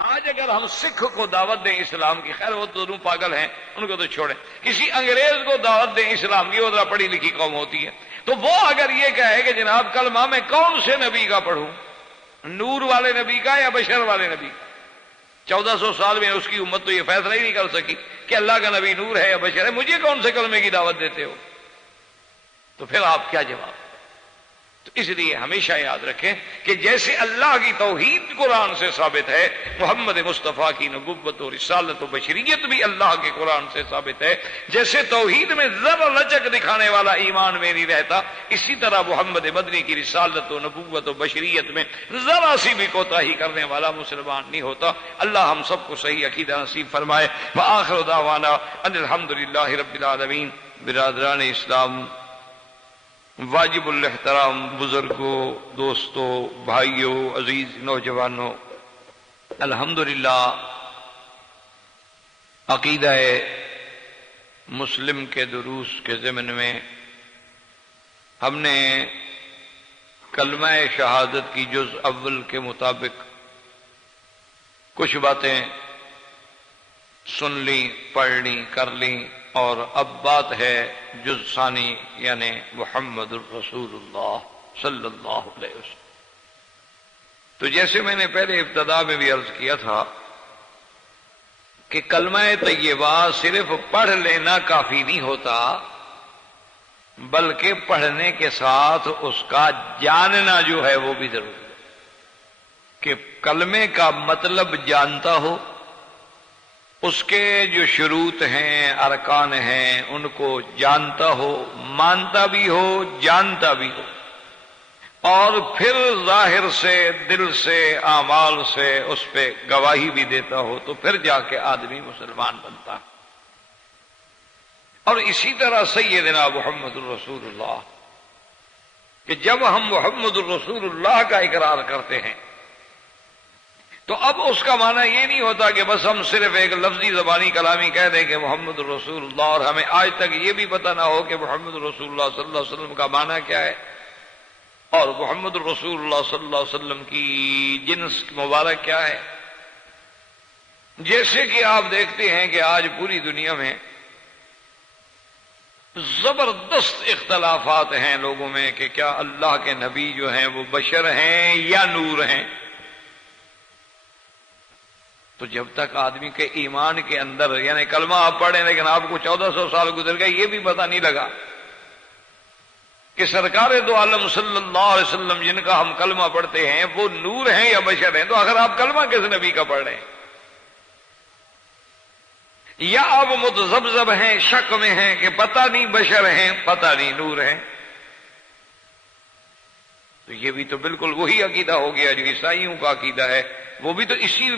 آج اگر ہم سکھ کو دعوت دیں اسلام کی، خیر وہ دونوں پاگل ہیں، ان کو تو چھوڑیں، کسی انگریز کو دعوت دیں اسلام کی، وہ ذرا پڑھی لکھی قوم ہوتی ہے، تو وہ اگر یہ کہے کہ جناب کلمہ میں کون سے نبی کا پڑھوں، نور والے نبی کا یا بشر والے نبی کا؟ 1400 سال میں اس کی امت تو یہ فیصلہ ہی نہیں کر سکی کہ اللہ کا نبی نور ہے یا بشر ہے، مجھے کون سے کلمے کی دعوت دیتے ہو؟ تو پھر آپ کیا جواب؟ تو اس لیے ہمیشہ یاد رکھیں کہ جیسے اللہ کی توحید قرآن سے ثابت ہے، محمد مصطفیٰ کی نبوت و رسالت و بشریت بھی اللہ کے قرآن سے ثابت ہے۔ جیسے توحید میں ذرا لچک دکھانے والا ایمان میں نہیں رہتا، اسی طرح محمد مدنی کی رسالت و نبوت و بشریت میں ذرا سی بھی کوتاہی کرنے والا مسلمان نہیں ہوتا۔ اللہ ہم سب کو صحیح عقیدہ نصیب فرمائے۔ وآخر دعوانا ان الحمدللہ رب العالمین۔ برادران اسلام، واجب الاحترام بزرگوں، دوستوں، بھائیوں، عزیز نوجوانوں، الحمدللہ عقیدہ مسلم کے دروس کے ضمن میں ہم نے کلمہ شہادت کی جز اول کے مطابق کچھ باتیں سن لیں، پڑھ لیں، کر لیں، اور اب بات ہے جز ثانی یعنی محمد الرسول اللہ صلی اللہ علیہ وسلم۔ تو جیسے میں نے پہلے ابتدا میں بھی عرض کیا تھا کہ کلمہ طیبہ صرف پڑھ لینا کافی نہیں ہوتا، بلکہ پڑھنے کے ساتھ اس کا جاننا جو ہے وہ بھی ضروری ہے، کہ کلمے کا مطلب جانتا ہو، اس کے جو شروط ہیں، ارکان ہیں، ان کو جانتا ہو، مانتا بھی ہو، جانتا بھی ہو، اور پھر ظاہر سے، دل سے، اعمال سے اس پہ گواہی بھی دیتا ہو، تو پھر جا کے آدمی مسلمان بنتا ہے۔ اور اسی طرح سیدنا محمد الرسول اللہ، کہ جب ہم محمد الرسول اللہ کا اقرار کرتے ہیں تو اب اس کا معنی یہ نہیں ہوتا کہ بس ہم صرف ایک لفظی زبانی کلامی کہہ دیں کہ محمد الرسول اللہ، اور ہمیں آج تک یہ بھی پتہ نہ ہو کہ محمد الرسول اللہ صلی اللہ علیہ وسلم کا معنی کیا ہے، اور محمد الرسول اللہ صلی اللہ علیہ وسلم کی جنس مبارک کیا ہے۔ جیسے کہ آپ دیکھتے ہیں کہ آج پوری دنیا میں زبردست اختلافات ہیں لوگوں میں کہ کیا اللہ کے نبی جو ہیں وہ بشر ہیں یا نور ہیں۔ تو جب تک آدمی کے ایمان کے اندر، یعنی کلمہ آپ پڑھیں لیکن آپ کو 1400 سال گزر گئے، یہ بھی پتہ نہیں لگا کہ سرکار دو عالم صلی اللہ علیہ وسلم جن کا ہم کلمہ پڑھتے ہیں وہ نور ہیں یا بشر ہیں، تو اگر آپ کلمہ کس نبی کا پڑھ رہے ہیں؟ یا آپ متذبذب ہیں، شک میں ہیں کہ پتہ نہیں بشر ہیں، پتہ نہیں نور ہیں، تو یہ بھی تو بالکل وہی عقیدہ ہو گیا جو عیسائیوں کا عقیدہ ہے۔ وہ بھی تو اسی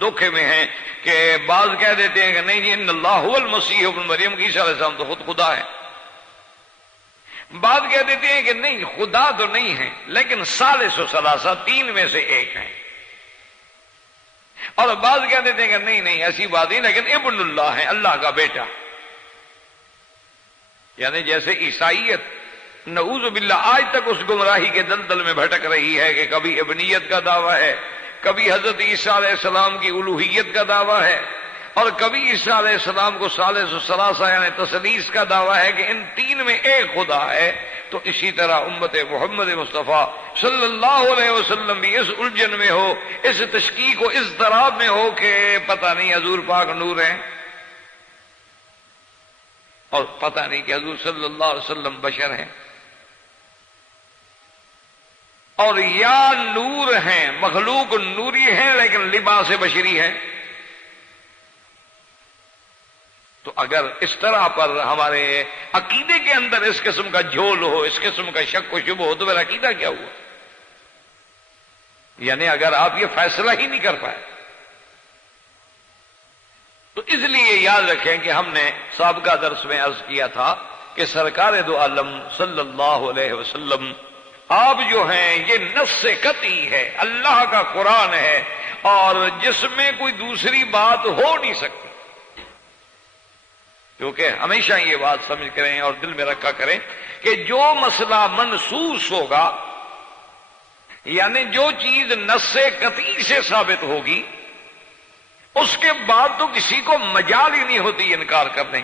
دھوکے میں ہیں کہ بعض کہہ دیتے ہیں کہ نہیں جی ان اللہ هو المسیح ابن مریم، کی عیسیٰ علیہ السلام تو خود خدا ہے۔ بعض کہہ دیتے ہیں کہ نہیں خدا تو نہیں ہے لیکن ثالث و ثلاثہ، تین میں سے ایک ہیں، اور بعض کہہ دیتے ہیں کہ نہیں ایسی بات نہیں، لیکن ابن اللہ ہے، اللہ کا بیٹا۔ یعنی جیسے عیسائیت نعوذ باللہ آج تک اس گمراہی کے دلدل میں بھٹک رہی ہے کہ کبھی ابنیت کا دعویٰ ہے، کبھی حضرت عیسیٰ علیہ السلام کی الوہیت کا دعویٰ ہے، اور کبھی عیسیٰ علیہ السلام کو ثالث و ثلاثہ یعنی تثلیث کا دعویٰ ہے کہ ان تین میں ایک خدا ہے۔ تو اسی طرح امت محمد مصطفیٰ صلی اللہ علیہ وسلم بھی اس الجھن میں ہو، اس تشکیک و اضطراب میں ہو کہ پتہ نہیں حضور پاک نور ہیں اور پتہ نہیں کہ حضور صلی اللہ علیہ وسلم بشر ہیں، اور یا نور ہیں، مخلوق نوری ہیں لیکن لباس بشری ہے۔ تو اگر اس طرح پر ہمارے عقیدے کے اندر اس قسم کا جھول ہو، اس قسم کا شک و شبہ ہو، تو پھر عقیدہ کیا ہوا؟ یعنی اگر آپ یہ فیصلہ ہی نہیں کر پائے، تو اس لیے یاد رکھیں کہ ہم نے سابقہ درس میں عرض کیا تھا کہ سرکار دو عالم صلی اللہ علیہ وسلم آپ جو ہیں یہ نص قطعی ہے، اللہ کا قرآن ہے، اور جس میں کوئی دوسری بات ہو نہیں سکتی۔ کیونکہ ہمیشہ یہ بات سمجھ کریں اور دل میں رکھا کریں کہ جو مسئلہ منصوص ہوگا، یعنی جو چیز نص قطعی سے ثابت ہوگی، اس کے بعد تو کسی کو مجال ہی نہیں ہوتی انکار کرنے.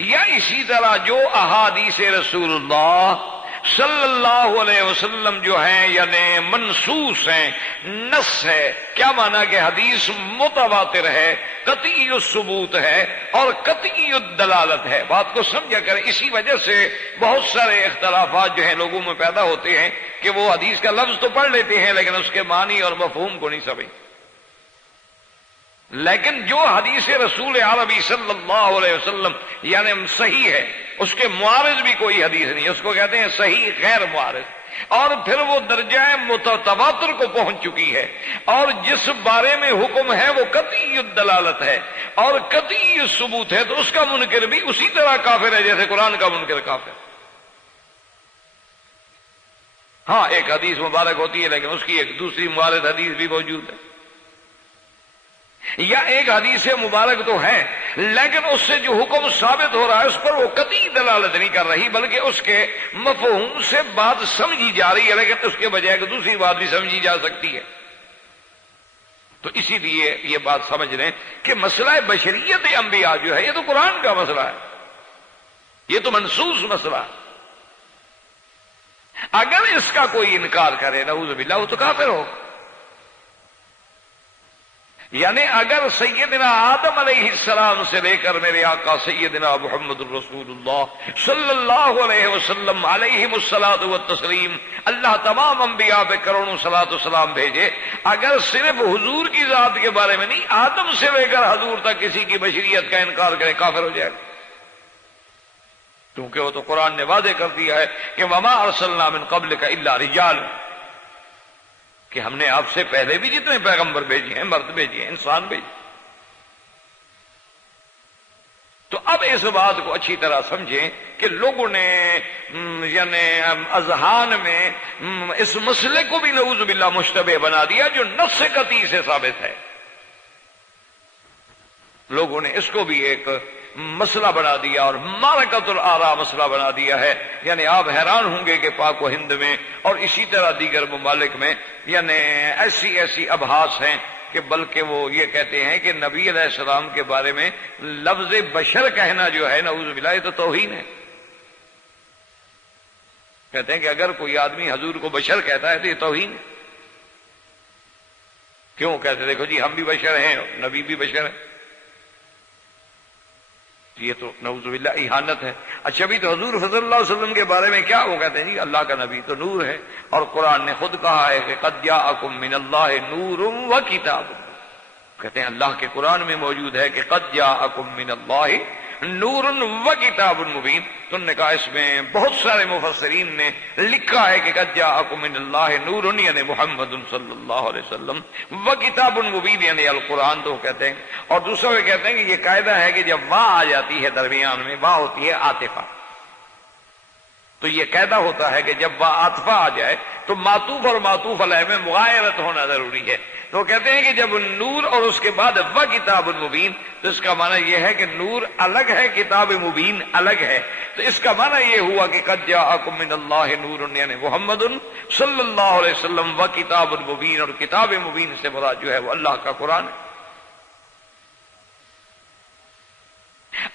یا اسی طرح جو احادیث رسول اللہ صلی اللہ علیہ وسلم جو ہیں یعنی منصوص ہیں، نص ہے، کیا مانا کہ حدیث متواتر ہے، قطعی الثبوت ہے اور قطعی الدلالت ہے. بات کو سمجھا کریں. اسی وجہ سے بہت سارے اختلافات جو ہیں لوگوں میں پیدا ہوتے ہیں کہ وہ حدیث کا لفظ تو پڑھ لیتے ہیں لیکن اس کے معنی اور مفہوم کو نہیں سمجھتے. لیکن جو حدیث رسول عربی صلی اللہ علیہ وسلم یعنی صحیح ہے، اس کے معارض بھی کوئی حدیث نہیں، اس کو کہتے ہیں صحیح غیر معارض، اور پھر وہ درجہ تواتر کو پہنچ چکی ہے، اور جس بارے میں حکم ہے وہ قطعی الدلالت ہے اور قطعی الثبوت ہے، تو اس کا منکر بھی اسی طرح کافر ہے جیسے قرآن کا منکر کافر. ہاں ایک حدیث مبارک ہوتی ہے لیکن اس کی ایک دوسری معارض حدیث بھی موجود ہے. یا ایک حدیث مبارک تو ہے لیکن اس سے جو حکم ثابت ہو رہا ہے اس پر وہ قطعی دلالت نہیں کر رہی بلکہ اس کے مفہوم سے بات سمجھی جا رہی ہے، لیکن اس کے بجائے کہ دوسری بات بھی سمجھی جا سکتی ہے. تو اسی لیے یہ بات سمجھ لیں کہ مسئلہ بشریت انبیاء جو ہے یہ تو قرآن کا مسئلہ ہے، یہ تو منصوص مسئلہ ہے. اگر اس کا کوئی انکار کرے نعوذ باللہ وہ تو کافر ہوگا. یعنی اگر سیدنا آدم علیہ السلام سے لے کر میرے آقا سیدنا محمد الرسول اللہ صلی اللہ علیہ وسلم علیہم الصلاۃ والتسلیم اللہ تمام انبیاء پہ کروڑوں صلاۃ و سلام بھیجے، اگر صرف حضور کی ذات کے بارے میں نہیں آدم سے لے کر حضور تک کسی کی بشریت کا انکار کرے کافر ہو جائے گا. کیونکہ وہ تو قرآن نے واضح کر دیا ہے کہ وما ارسلنا من قبلک الا رجال، کہ ہم نے آپ سے پہلے بھی جتنے پیغمبر بھیجے ہیں مرد بھیجے ہیں انسان بھیجے. تو اب اس بات کو اچھی طرح سمجھیں کہ لوگوں نے یعنی اذہان میں اس مسئلے کو بھی نعوذ باللہ مشتبہ بنا دیا جو نص قطعی سے ثابت ہے. لوگوں نے اس کو بھی ایک مسئلہ بنا دیا اور معرکۃ الآراء مسئلہ بنا دیا ہے. یعنی آپ حیران ہوں گے کہ پاک و ہند میں اور اسی طرح دیگر ممالک میں یعنی ایسی ابحاث ہیں کہ بلکہ وہ یہ کہتے ہیں کہ نبی علیہ السلام کے بارے میں لفظ بشر کہنا جو ہے نعوذ باللہ یہ تو توہین ہے. کہتے ہیں کہ اگر کوئی آدمی حضور کو بشر کہتا ہے تو یہ توہین ہے. کیوں کہتے دیکھو جی ہم بھی بشر ہیں نبی بھی بشر ہے، یہ تو نعوذ باللہ اہانت ہے. اچھا بھی تو حضور صلی اللہ علیہ وسلم کے بارے میں کیا وہ کہتے ہیں جی اللہ کا نبی تو نور ہے، اور قرآن نے خود کہا ہے کہ قد جاءکم من اللہ نور و کتاب. کہتے ہیں اللہ کے قرآن میں موجود ہے کہ قد جاءکم من اللہ نور و کتاب مبین. تو نے کہا اس میں بہت سارے مفسرین نے لکھا ہے کہ قد جاءکم من اللہ نور یعنی محمد صلی اللہ علیہ وسلم و کتاب مبین یعنی القرآن. تو کہتے ہیں اور دوسرا وہ کہتے ہیں کہ یہ قاعدہ ہے کہ جب واں آ جاتی ہے درمیان میں واں ہوتی ہے عاطفہ، تو یہ قاعدہ ہوتا ہے کہ جب واں عاطفہ آ جائے تو معطوف اور معطوف علیہ میں مغایرت ہونا ضروری ہے. تو کہتے ہیں کہ جب نور اور اس کے بعد و کتاب مبین تو اس کا معنی یہ ہے کہ نور الگ ہے کتاب مبین الگ ہے. تو اس کا معنی یہ ہوا کہ قد جاءکم من اللہ نور یعنی محمد صلی اللہ علیہ وسلم و کتاب مبین، اور کتاب مبین سے مراد جو ہے وہ اللہ کا قرآن ہے.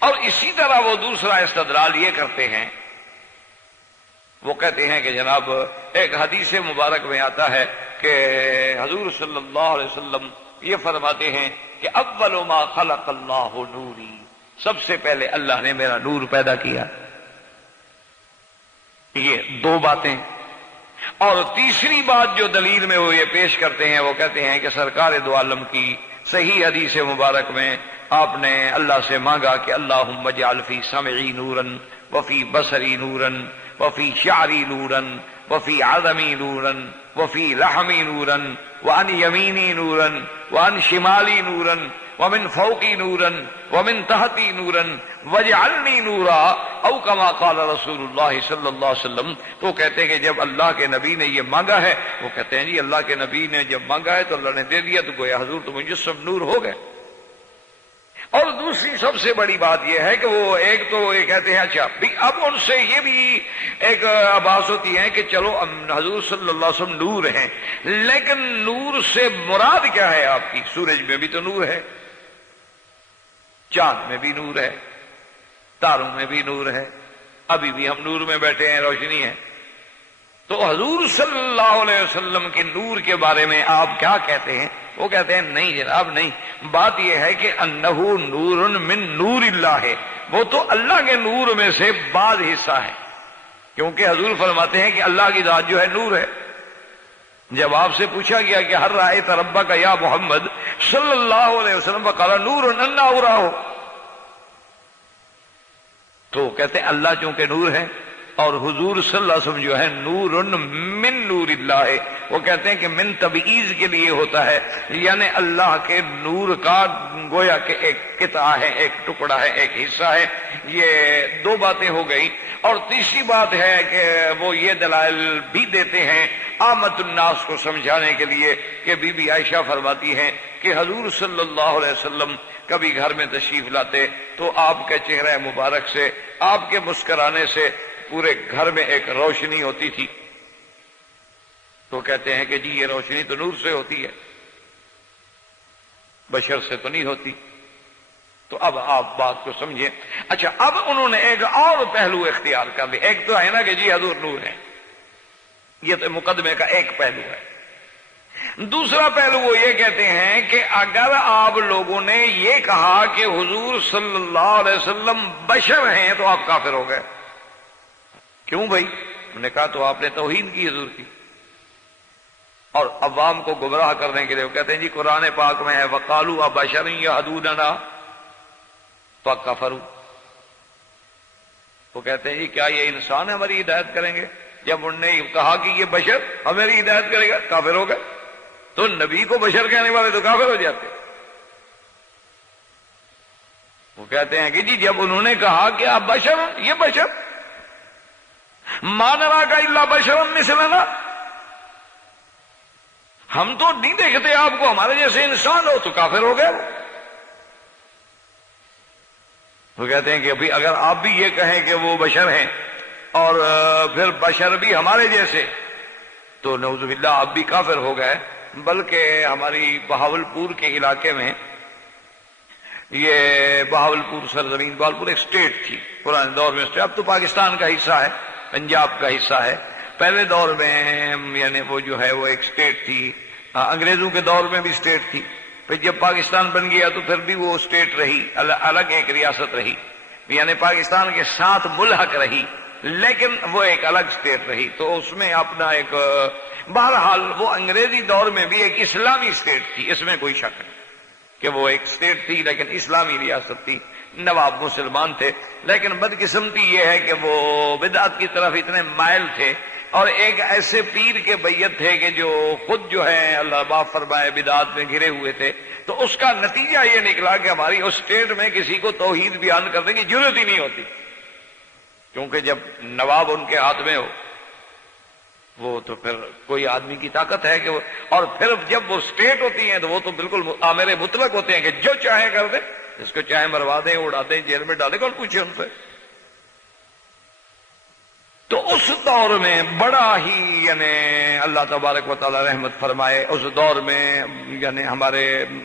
اور اسی طرح وہ دوسرا استدلال یہ کرتے ہیں، وہ کہتے ہیں کہ جناب ایک حدیث مبارک میں آتا ہے کہ حضور صلی اللہ علیہ وسلم یہ فرماتے ہیں کہ اول ما خلق اللہ نوری، سب سے پہلے اللہ نے میرا نور پیدا کیا. یہ دو باتیں. اور تیسری بات جو دلیل میں وہ یہ پیش کرتے ہیں وہ کہتے ہیں کہ سرکار دو عالم کی صحیح حدیث مبارک میں آپ نے اللہ سے مانگا کہ اللہم اجعل فی سمعی نورا وفی بصری نورا وفی شعری نورا وفی عظمی نورا وفی لحمی نورا وعن یمینی نورا وعن شمالی نورا ومن فوقی نورا ومن تحتی نورا وجعلنی نورا او کما قال رسول اللہ صلی اللہ علیہ وسلم. تو کہتے ہیں کہ جب اللہ کے نبی نے یہ مانگا ہے، وہ کہتے ہیں جی اللہ کے نبی نے جب مانگا ہے تو اللہ نے دے دیا، تو گویا حضور تو مجسم نور ہو گئے. اور دوسری سب سے بڑی بات یہ ہے کہ وہ ایک تو یہ کہتے ہیں اچھا اب ان سے یہ بھی ایک آباس ہوتی ہے کہ چلو حضور صلی اللہ علیہ وسلم نور ہیں، لیکن نور سے مراد کیا ہے آپ کی؟ سورج میں بھی تو نور ہے، چاند میں بھی نور ہے، تاروں میں بھی نور ہے، ابھی بھی ہم نور میں بیٹھے ہیں، روشنی ہے۔ تو حضور صلی اللہ علیہ وسلم کے نور کے بارے میں آپ کیا کہتے ہیں؟ وہ کہتے ہیں نہیں جناب نہیں، بات یہ ہے کہ انہ نور من نور اللہ ہے، وہ تو اللہ کے نور میں سے بعض حصہ ہے، کیونکہ حضور فرماتے ہیں کہ اللہ کی ذات جو ہے نور ہے۔ جب آپ سے پوچھا گیا کہ ہر رأیت ربک یا محمد صلی اللہ علیہ وسلم فقال نور انا اراه، تو کہتے ہیں اللہ چونکہ نور ہے اور حضور صلی اللہ علیہ وسلم جو ہے نور من نور اللہ ہے، وہ کہتے ہیں کہ من تبعیض کے لیے ہوتا ہے، یعنی اللہ کے نور کا گویا کہ ایک قطعہ ہے، ایک ٹکڑا ہے، ایک حصہ ہے۔ یہ دو باتیں ہو گئی، اور تیسری بات ہے کہ وہ یہ دلائل بھی دیتے ہیں عامت الناس کو سمجھانے کے لیے کہ بی بی عائشہ فرماتی ہیں کہ حضور صلی اللہ علیہ وسلم کبھی گھر میں تشریف لاتے تو آپ کے چہرہ مبارک سے، آپ کے مسکرانے سے پورے گھر میں ایک روشنی ہوتی تھی، تو کہتے ہیں کہ جی یہ روشنی تو نور سے ہوتی ہے، بشر سے تو نہیں ہوتی۔ تو اب آپ بات کو سمجھیں۔ اچھا اب انہوں نے ایک اور پہلو اختیار کر لیا، ایک تو ہے نا کہ جی حضور نور ہے، یہ تو مقدمے کا ایک پہلو ہے۔ دوسرا پہلو وہ یہ کہتے ہیں کہ اگر آپ لوگوں نے یہ کہا کہ حضور صلی اللہ علیہ وسلم بشر ہیں تو آپ کافر ہو گئے۔ کیوں بھائی؟ انہوں نے کہا تو آپ نے توہین کی حضور کی، اور عوام کو گمراہ کرنے کے لیے وہ کہتے ہیں جی قرآن پاک میں ہے وَقَالُوا أَبَشَرٌ يَهْدُونَنَا فَكَفَرُوا، وہ کہتے ہیں جی کیا یہ انسان ہماری ہدایت کریں گے؟ جب انہوں نے کہا کہ یہ بشر ہماری ہدایت کرے گا، کافر ہو گئے۔ تو نبی کو بشر کہنے والے تو کافر ہو جاتے۔ وہ کہتے ہیں کہ جی جب انہوں نے کہا کہ آپ بشر، یہ بشر مَا نَرَاكَ إِلَّا بَشَرًا مِثْلَنَا، ہم تو نہیں دیکھتے آپ کو ہمارے جیسے انسان ہو، تو کافر ہو گئے۔ وہ کہتے ہیں کہ ابھی اگر آپ بھی یہ کہیں کہ وہ بشر ہیں اور پھر بشر بھی ہمارے جیسے، تو نعوذ باللہ آپ بھی کافر ہو گئے۔ بلکہ ہماری بہاولپور کے علاقے میں، یہ بہاولپور سرزمین، بہاولپور ایک سٹیٹ تھی پرانے دور میں، اب تو پاکستان کا حصہ ہے، پنجاب کا حصہ ہے۔ پہلے دور میں یعنی وہ جو ہے وہ ایک سٹیٹ تھی، انگریزوں کے دور میں بھی سٹیٹ تھی، پھر جب پاکستان بن گیا تو پھر بھی وہ سٹیٹ رہی، الگ ایک ریاست رہی، یعنی پاکستان کے ساتھ ملحق رہی، لیکن وہ ایک الگ سٹیٹ رہی۔ تو اس میں اپنا ایک، بہرحال وہ انگریزی دور میں بھی ایک اسلامی سٹیٹ تھی، اس میں کوئی شک نہیں کہ وہ ایک سٹیٹ تھی لیکن اسلامی ریاست تھی، نواب مسلمان تھے۔ لیکن بدقسمتی یہ ہے کہ وہ بدعت کی طرف اتنے مائل تھے، اور ایک ایسے پیر کے بیعت تھے کہ جو خود جو ہے اللہ معاف فرمائے بدعت میں گھرے ہوئے تھے۔ تو اس کا نتیجہ یہ نکلا کہ ہماری اس سٹیٹ میں کسی کو توحید بیان کرنے کی ضرورت ہی نہیں ہوتی، کیونکہ جب نواب ان کے ہاتھ میں ہو، وہ تو پھر کوئی آدمی کی طاقت ہے کہ وہ، اور پھر جب وہ سٹیٹ ہوتی ہیں تو وہ تو بالکل آمر مطلق ہوتے ہیں کہ جو چاہے کر دیں، اس کو چاہے مروا دیں، اڑا دیں، جیل میں ڈالیں، کون پوچھے ان سے۔ تو اس دور میں بڑا ہی یعنی اللہ تبارک و تعالی رحمت فرمائے، اس دور میں یعنی ہمارے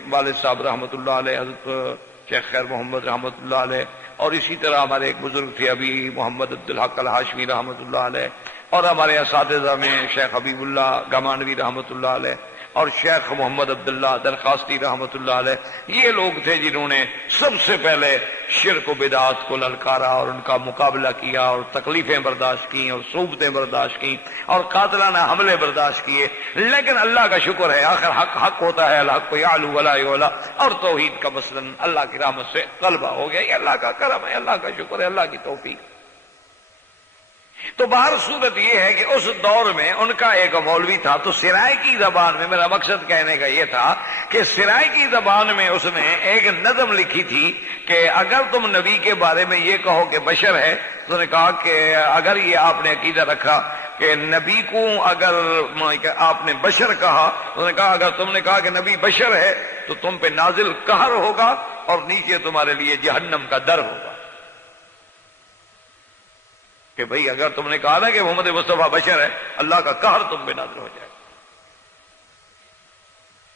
والد صاحب رحمۃ اللہ علیہ، حضرت شیخ خیر محمد رحمۃ اللہ علیہ، اور اسی طرح ہمارے ایک بزرگ تھے ابھی محمد عبدالحق الہاشمی رحمۃ اللہ علیہ، اور ہمارے اساتذہ میں شیخ حبیب اللہ گمانوی رحمۃ اللہ علیہ، اور شیخ محمد عبداللہ درخواستی رحمۃ اللہ علیہ، یہ لوگ تھے جنہوں نے سب سے پہلے شرک و بدعات کو للکارا اور ان کا مقابلہ کیا، اور تکلیفیں برداشت کی، اور صعوبتیں برداشت کی، اور قاتلانہ حملے برداشت کیے۔ لیکن اللہ کا شکر ہے آخر حق حق ہوتا ہے، الحق یعلو ولا یعلی، اور توحید کا مثلاً اللہ کی رحمت سے غلبہ ہو گیا۔ یہ اللہ کا کرم ہے، اللہ کا شکر ہے، اللہ کی توفیق۔ تو باہر صورت یہ ہے کہ اس دور میں ان کا ایک مولوی تھا، تو سرائکی زبان میں، میرا مقصد کہنے کا یہ تھا کہ سرائکی زبان میں اس نے ایک نظم لکھی تھی کہ اگر تم نبی کے بارے میں یہ کہو کہ بشر ہے، تو انہوں نے کہا کہ اگر یہ آپ نے عقیدہ رکھا کہ نبی کو اگر آپ نے بشر کہا، انہوں نے کہا اگر تم نے کہا کہ نبی بشر ہے تو تم پہ نازل قہر ہوگا اور نیچے تمہارے لیے جہنم کا در ہوگا. کہ بھئی اگر تم نے کہا نا کہ محمد مصطفیٰ بشر ہے، اللہ کا قہر تم پہ نازل ہو جائے گا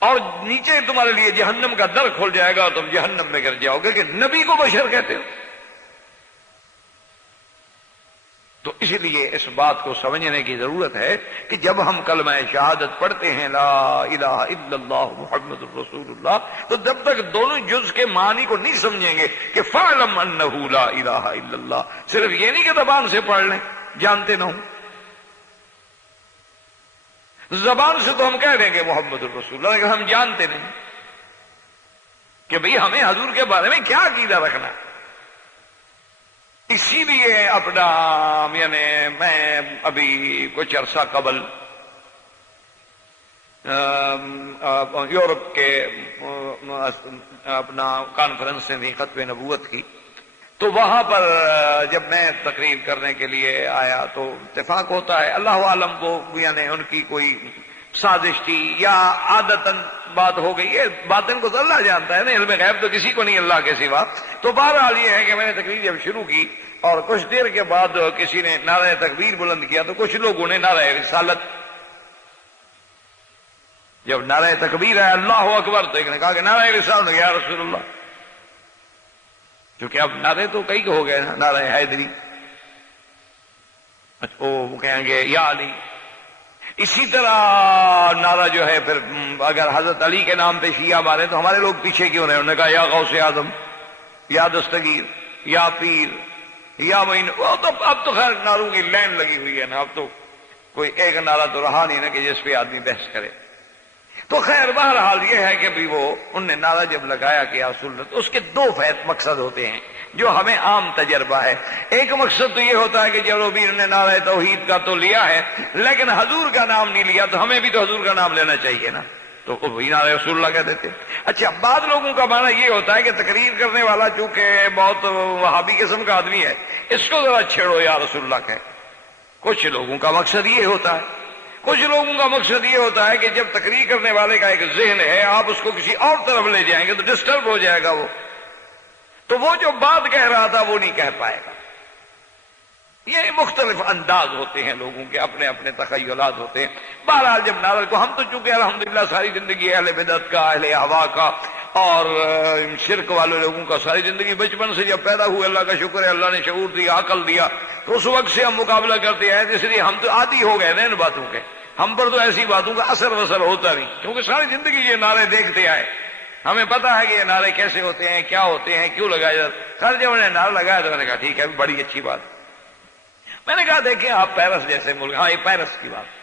اور نیچے تمہارے لیے جہنم کا در کھل جائے گا اور تم جہنم میں گر جاؤ گے کہ نبی کو بشر کہتے ہو. تو اس لیے اس بات کو سمجھنے کی ضرورت ہے کہ جب ہم کلمہ شہادت پڑھتے ہیں لا الہ الا اللہ محمد الرسول اللہ، تو جب تک دونوں جز کے معنی کو نہیں سمجھیں گے کہ فاعلم انہ لا الہ الا اللہ، صرف یہ نہیں کہ زبان سے پڑھ لیں جانتے نہ ہوں. زبان سے تو ہم کہہ دیں گے محمد الرسول اللہ، لیکن ہم جانتے نہیں کہ بھئی ہمیں حضور کے بارے میں کیا عقیدہ رکھنا ہے. اسی لیے اپنا یعنی میں ابھی کچھ عرصہ قبل یورپ کے اپنا کانفرنس سے تھی ختم نبوت کی، تو وہاں پر جب میں تقریر کرنے کے لیے آیا تو اتفاق ہوتا ہے، اللہ عالم وہ یعنی ان کی کوئی سازش تھی یا عادتاً بات ہو گئی ہے، باطن کو تو اللہ جانتا ہے نا، علم غیب تو کسی کو نہیں اللہ کے سوا. تو بہرحال یہ ہے کہ میں نے تقریر جب شروع کی اور کچھ دیر کے بعد کسی نے نعرہ تکبیر بلند کیا تو کچھ لوگوں نے نعرہ رسالت، جب نعرہ تکبیر ہے اللہ اکبر تو ایک نے کہا کہ نعرہ رسالت یا رسول اللہ، کیونکہ اب نعرے تو کئی ہو گئے نا، نعرہ حیدری، وہ کہیں گے یا علی. اسی طرح نعرہ جو ہے پھر اگر حضرت علی کے نام پہ شیعہ مارے تو ہمارے لوگ پیچھے کیوں رہے، انہوں نے کہا یا غوث اعظم یا دستگیر یا پیر یا معین. اب تو خیر نعروں کی لائن لگی ہوئی ہے نا، اب تو کوئی ایک نعرہ تو رہا نہیں نا کہ جس پہ آدمی بحث کرے. تو خیر بہرحال یہ ہے کہ بھی وہ ان نے نعرہ جب لگایا کہ یا رسول اللہ، تو اس کے دو مقصد ہوتے ہیں جو ہمیں عام تجربہ ہے. ایک مقصد تو یہ ہوتا ہے کہ جب بھی انہوں نے نعرہ توحید کا تو لیا ہے لیکن حضور کا نام نہیں لیا، تو ہمیں بھی تو حضور کا نام لینا چاہیے نا، تو وہی نعرہ رسول اللہ کہہ دیتے. اچھا، بعض لوگوں کا معنی یہ ہوتا ہے کہ تقریر کرنے والا چونکہ بہت وہابی قسم کا آدمی ہے، اس کو ذرا چھیڑو یا رسول اللہ کہہ. کچھ لوگوں کا مقصد یہ ہوتا ہے، کچھ لوگوں کا مقصد یہ ہوتا ہے کہ جب تقریر کرنے والے کا ایک ذہن ہے آپ اس کو کسی اور طرف لے جائیں گے تو ڈسٹرب ہو جائے گا، وہ تو وہ جو بات کہہ رہا تھا وہ نہیں کہہ پائے گا. یہ مختلف انداز ہوتے ہیں لوگوں کے، اپنے اپنے تخیلات ہوتے ہیں. بہرحال جب نعرہ کو ہم تو چونکہ الحمدللہ ساری زندگی اہل بدعت کا، اہل ہوا کا اور شرک والے لوگوں کا ساری زندگی بچپن سے جب پیدا ہوئے، اللہ کا شکر ہے اللہ نے شعور دیا، عقل دیا، تو اس وقت سے ہم مقابلہ کرتے ہیں. اس لیے ہم تو عادی ہو گئے نا ان باتوں کے، ہم پر تو ایسی باتوں کا اثر وثر ہوتا نہیں، کیونکہ ساری زندگی یہ نعرے دیکھتے آئے، ہمیں پتا ہے کہ یہ نعرے کیسے ہوتے ہیں، کیا ہوتے ہیں، کیوں لگائے جاتے. خیر جب انہوں نے نعرہ لگایا تو میں نے کہا ٹھیک ہے، بڑی اچھی بات. میں نے کہا دیکھیں آپ پیرس جیسے ملک، ہاں یہ پیرس کی بات،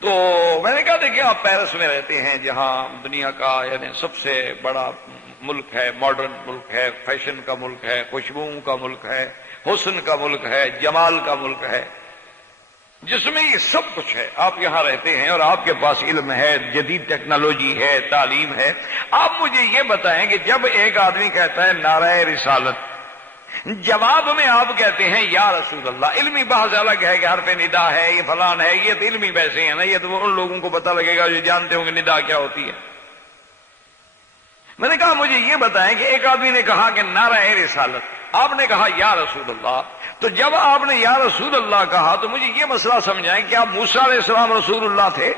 تو میں نے کہا دیکھیں آپ پیرس میں رہتے ہیں جہاں دنیا کا یعنی سب سے بڑا ملک ہے، ماڈرن ملک ہے، فیشن کا ملک ہے، خوشبوؤں کا ملک ہے، حسن کا ملک ہے، جمال کا ملک ہے، جس میں یہ سب کچھ ہے. آپ یہاں رہتے ہیں اور آپ کے پاس علم ہے، جدید ٹیکنالوجی ہے، تعلیم ہے. آپ مجھے یہ بتائیں کہ جب ایک آدمی کہتا ہے نعرہ رسالت، جواب میں آپ کہتے ہیں یا رسول اللہ، علمی بحث الگ ہے کہ حرف ندا ہے، یہ فلان ہے، یہ تو علمی بحثیں ہیں نا، یہ تو ان لوگوں کو پتہ لگے گا جو جانتے ہوں گے ندا کیا ہوتی ہے. میں نے کہا مجھے یہ بتائیں کہ ایک آدمی نے کہا کہ نعرہ رسالت، آپ نے کہا یا رسول اللہ، تو جب آپ نے یا رسول اللہ کہا تو مجھے یہ مسئلہ سمجھائیں کہ آپ موسیٰ علیہ السلام رسول اللہ تھے؟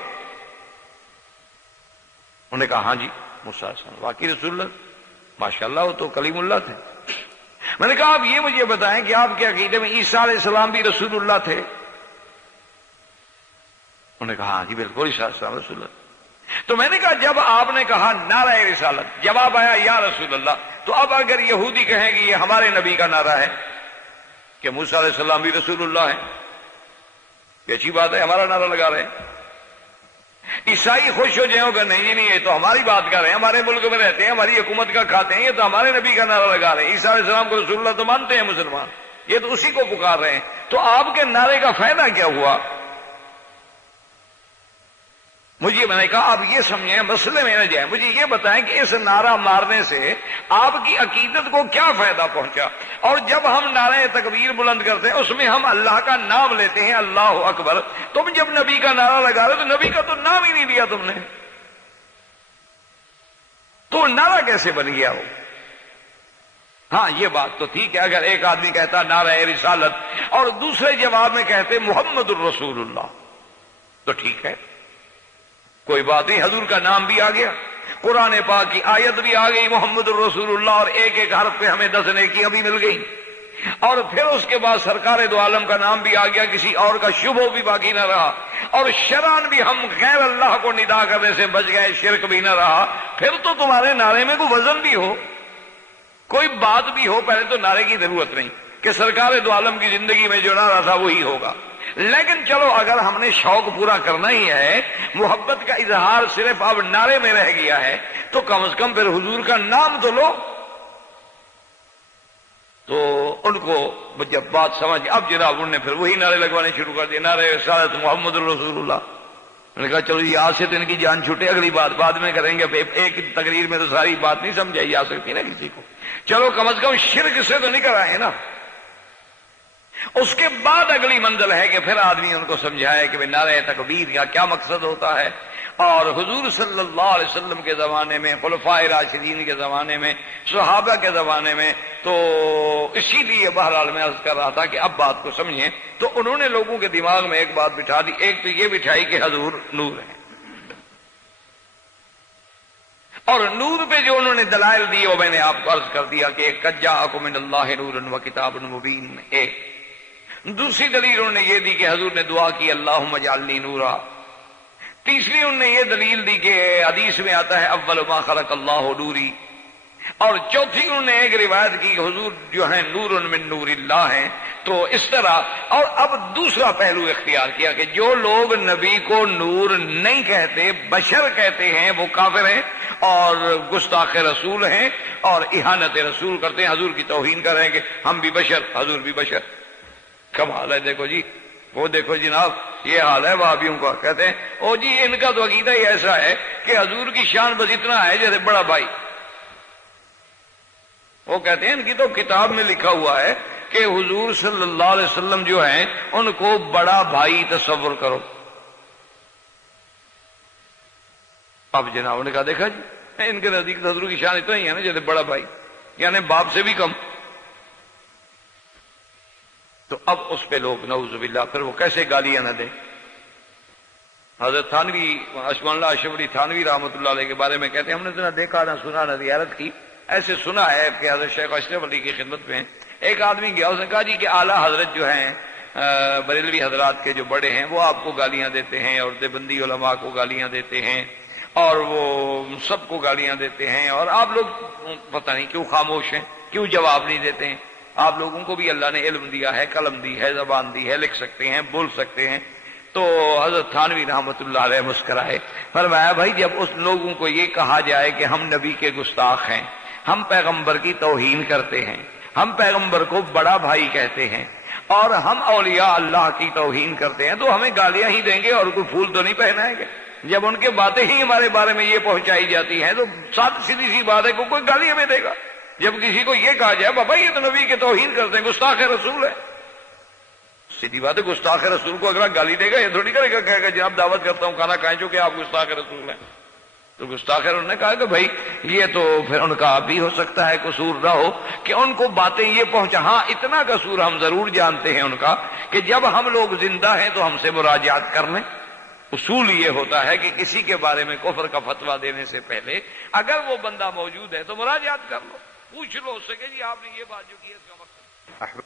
انہوں نے کہا ہاں جی موسیٰ علیہ السلام واقعی رسول اللہ، ماشاءاللہ وہ تو کلیم اللہ تھے. میں نے کہا آپ یہ مجھے بتائیں کہ آپ کے عقیدے میں عیسیٰ علیہ السلام بھی رسول اللہ تھے؟ انہوں نے کہا ہاں جی بالکل عیسیٰ علیہ السلام رسول اللہ. تو میں نے کہا جب آپ نے کہا نعرہ رسالت، جواب آیا یا رسول اللہ، تو اب اگر یہودی کہیں گے یہ ہمارے نبی کا نعرہ ہے کہ موسیٰ علیہ السلام بھی رسول اللہ ہے، یہ اچھی بات ہے، ہمارا نعرہ لگا رہے ہیں. عیسائی خوش ہو جائیں گے نہیں جی نہیں یہ تو ہماری بات کر رہے ہیں، ہمارے ملک میں رہتے ہیں، ہماری حکومت کا کھاتے ہیں، یہ تو ہمارے نبی کا نعرہ لگا رہے ہیں، عیسیٰ علیہ السلام کو رسول اللہ تو مانتے ہیں مسلمان، یہ تو اسی کو پکار رہے ہیں. تو آپ کے نعرے کا فائدہ کیا ہوا؟ مجھے میں نے کہا آپ یہ سمجھیں، مسئلے میں نہ جائیں، مجھے یہ بتائیں کہ اس نعرہ مارنے سے آپ کی عقیدت کو کیا فائدہ پہنچا. اور جب ہم نعرہ تکبیر بلند کرتے ہیں اس میں ہم اللہ کا نام لیتے ہیں، اللہ اکبر. تم جب نبی کا نعرہ لگا رہے تو نبی کا تو نام ہی نہیں لیا تم نے، تو وہ نعرہ کیسے بن گیا ہو؟ ہاں یہ بات تو ٹھیک ہے، اگر ایک آدمی کہتا نعرہ رسالت اور دوسرے جواب میں کہتے محمد الرسول اللہ تو ٹھیک ہے، کوئی بات نہیں، حضور کا نام بھی آ گیا، قرآن پاک کی آیت بھی آ گئی محمد الرسول اللہ، اور ایک ایک حرف پہ ہمیں 10 نیکیاں بھی مل گئی، اور پھر اس کے بعد سرکار دو عالم کا نام بھی آ گیا، کسی اور کا شبہ بھی باقی نہ رہا، اور شرعاً بھی ہم غیر اللہ کو ندا کرنے سے بچ گئے، شرک بھی نہ رہا، پھر تو تمہارے نعرے میں کوئی وزن بھی ہو، کوئی بات بھی ہو، پہلے تو نعرے کی ضرورت نہیں کہ سرکار دو عالم کی زندگی میں جو نعرہ تھا وہی ہوگا، لیکن چلو اگر ہم نے شوق پورا کرنا ہی ہے، محبت کا اظہار صرف اب نعرے میں رہ گیا ہے، تو کم از کم پھر حضور کا نام تو لو۔ تو ان کو جب بات سمجھ، اب جناب انہوں نے پھر وہی نعرے لگوانے شروع کر دیے، نعرے رسالت محمد الرسول اللہ۔ انہوں نے کہا چلو یہ آج سے تو ان کی جان چھوٹے، اگلی بات بعد میں کریں گے، ایک تقریر میں تو ساری بات نہیں سمجھائی جا سکتی نا کسی کو، چلو کم از کم شرک سے تو نہیں کرائے نا۔ اس کے بعد اگلی منزل ہے کہ پھر آدمی ان کو سمجھائے کہ نعرہ تکبیر کا کیا مقصد ہوتا ہے، اور حضور صلی اللہ علیہ وسلم کے زمانے میں، خلفائے راشدین کے زمانے میں، صحابہ کے زمانے میں، تو اسی لیے بہرحال میں عرض کر رہا تھا کہ اب بات کو سمجھیں، تو انہوں نے لوگوں کے دماغ میں ایک بات بٹھا دی، ایک تو یہ بٹھائی کہ حضور نور ہے، اور نور پہ جو انہوں نے دلائل دی وہ میں نے آپ کو عرض کر دیا کہ قد جاءکم من اللہ نور و کتاب مبین، ایک دوسری دلیل انہوں نے یہ دی کہ حضور نے دعا کی اللہم اجعلنی نورا، تیسری انہوں نے یہ دلیل دی کہ حدیث میں آتا ہے اول ما خلق اللہ نوری، اور چوتھی انہوں نے ایک روایت کی کہ حضور جو ہیں نور من نور اللہ ہیں۔ تو اس طرح، اور اب دوسرا پہلو اختیار کیا کہ جو لوگ نبی کو نور نہیں کہتے، بشر کہتے ہیں، وہ کافر ہیں اور گستاخ رسول ہیں اور اہانت رسول کرتے ہیں، حضور کی توہین کر رہے ہیں کہ ہم بھی بشر، حضور بھی بشر۔ کمال ہے، دیکھو جی، وہ دیکھو جناب، یہ حال ہے وہابیوں کا، کہتے ہیں او جی ان کا تو عقیدہ ہی ایسا ہے کہ حضور کی شان بس اتنا ہے جیسے بڑا بھائی، وہ کہتے ہیں ان کی تو کتاب میں لکھا ہوا ہے کہ حضور صلی اللہ علیہ وسلم جو ہیں ان کو بڑا بھائی تصور کرو۔ اب جناب نے کہا دیکھا جی ان کے نزدیک حضور کی شان اتنا ہی ہے نا جیسے بڑا بھائی، یعنی باپ سے بھی کم۔ تو اب اس پہ لوگ نعوذ باللہ پھر وہ کیسے گالیاں نہ دیں۔ حضرت تھانوی اشمن اللہ اشبری تھانوی رحمۃ اللہ علیہ کے بارے میں کہتے ہیں ہم نے تو نہ دیکھا نہ سنا نہ زیارت کی، ایسے سنا ہے کہ حضرت شیخ اشرف علی کی خدمت میں ایک آدمی گیا، اس نے کہا جی کہ اعلیٰ حضرت جو ہیں بریلوی حضرات کے جو بڑے ہیں وہ آپ کو گالیاں دیتے ہیں، اور دیوبندی علماء کو گالیاں دیتے ہیں، اور وہ سب کو گالیاں دیتے ہیں، اور آپ لوگ پتہ نہیں کیوں خاموش ہیں، کیوں جواب نہیں دیتے ہیں؟ آپ لوگوں کو بھی اللہ نے علم دیا ہے، قلم دی ہے، زبان دی ہے، لکھ سکتے ہیں، بول سکتے ہیں۔ تو حضرت تھانوی رحمۃ اللہ علیہ مسکرائے، فرمایا بھائی جب اس لوگوں کو یہ کہا جائے کہ ہم نبی کے گستاخ ہیں، ہم پیغمبر کی توہین کرتے ہیں، ہم پیغمبر کو بڑا بھائی کہتے ہیں، اور ہم اولیاء اللہ کی توہین کرتے ہیں، تو ہمیں گالیاں ہی دیں گے اور کوئی پھول تو نہیں پہنائیں گے؟ جب ان کے باتیں ہی ہمارے بارے میں یہ پہنچائی جاتی ہیں تو سیدھی سی بات ہے کہ کوئی گالی ہمیں دے گا؟ جب کسی کو یہ کہا جائے بابا یہ تو نبی کے توہین کرتے ہیں، گستاخ رسول ہے، سیدھی بات ہے، گستاخ رسول کو اگر گالی دے گا یہ تھوڑی کرے گا، کہے گا جناب دعوت کرتا ہوں کھانا کھائیں چونکہ آپ گستاخ رسول ہیں۔ تو گستاخ انہوں نے کہا کہ بھائی یہ تو پھر ان کا بھی ہو سکتا ہے قصور نہ ہو کہ ان کو باتیں یہ پہنچا، ہاں اتنا قصور ہم ضرور جانتے ہیں ان کا کہ جب ہم لوگ زندہ ہیں تو ہم سے مراجعات کر لیں۔ اصول یہ ہوتا ہے کہ کسی کے بارے میں کفر کا فتویٰ دینے سے پہلے اگر وہ بندہ موجود ہے تو مراجعات کر لو، پوچھ لو اس سے کہ جی آپ نے یہ بات جو کی ہے اس کا مقصد۔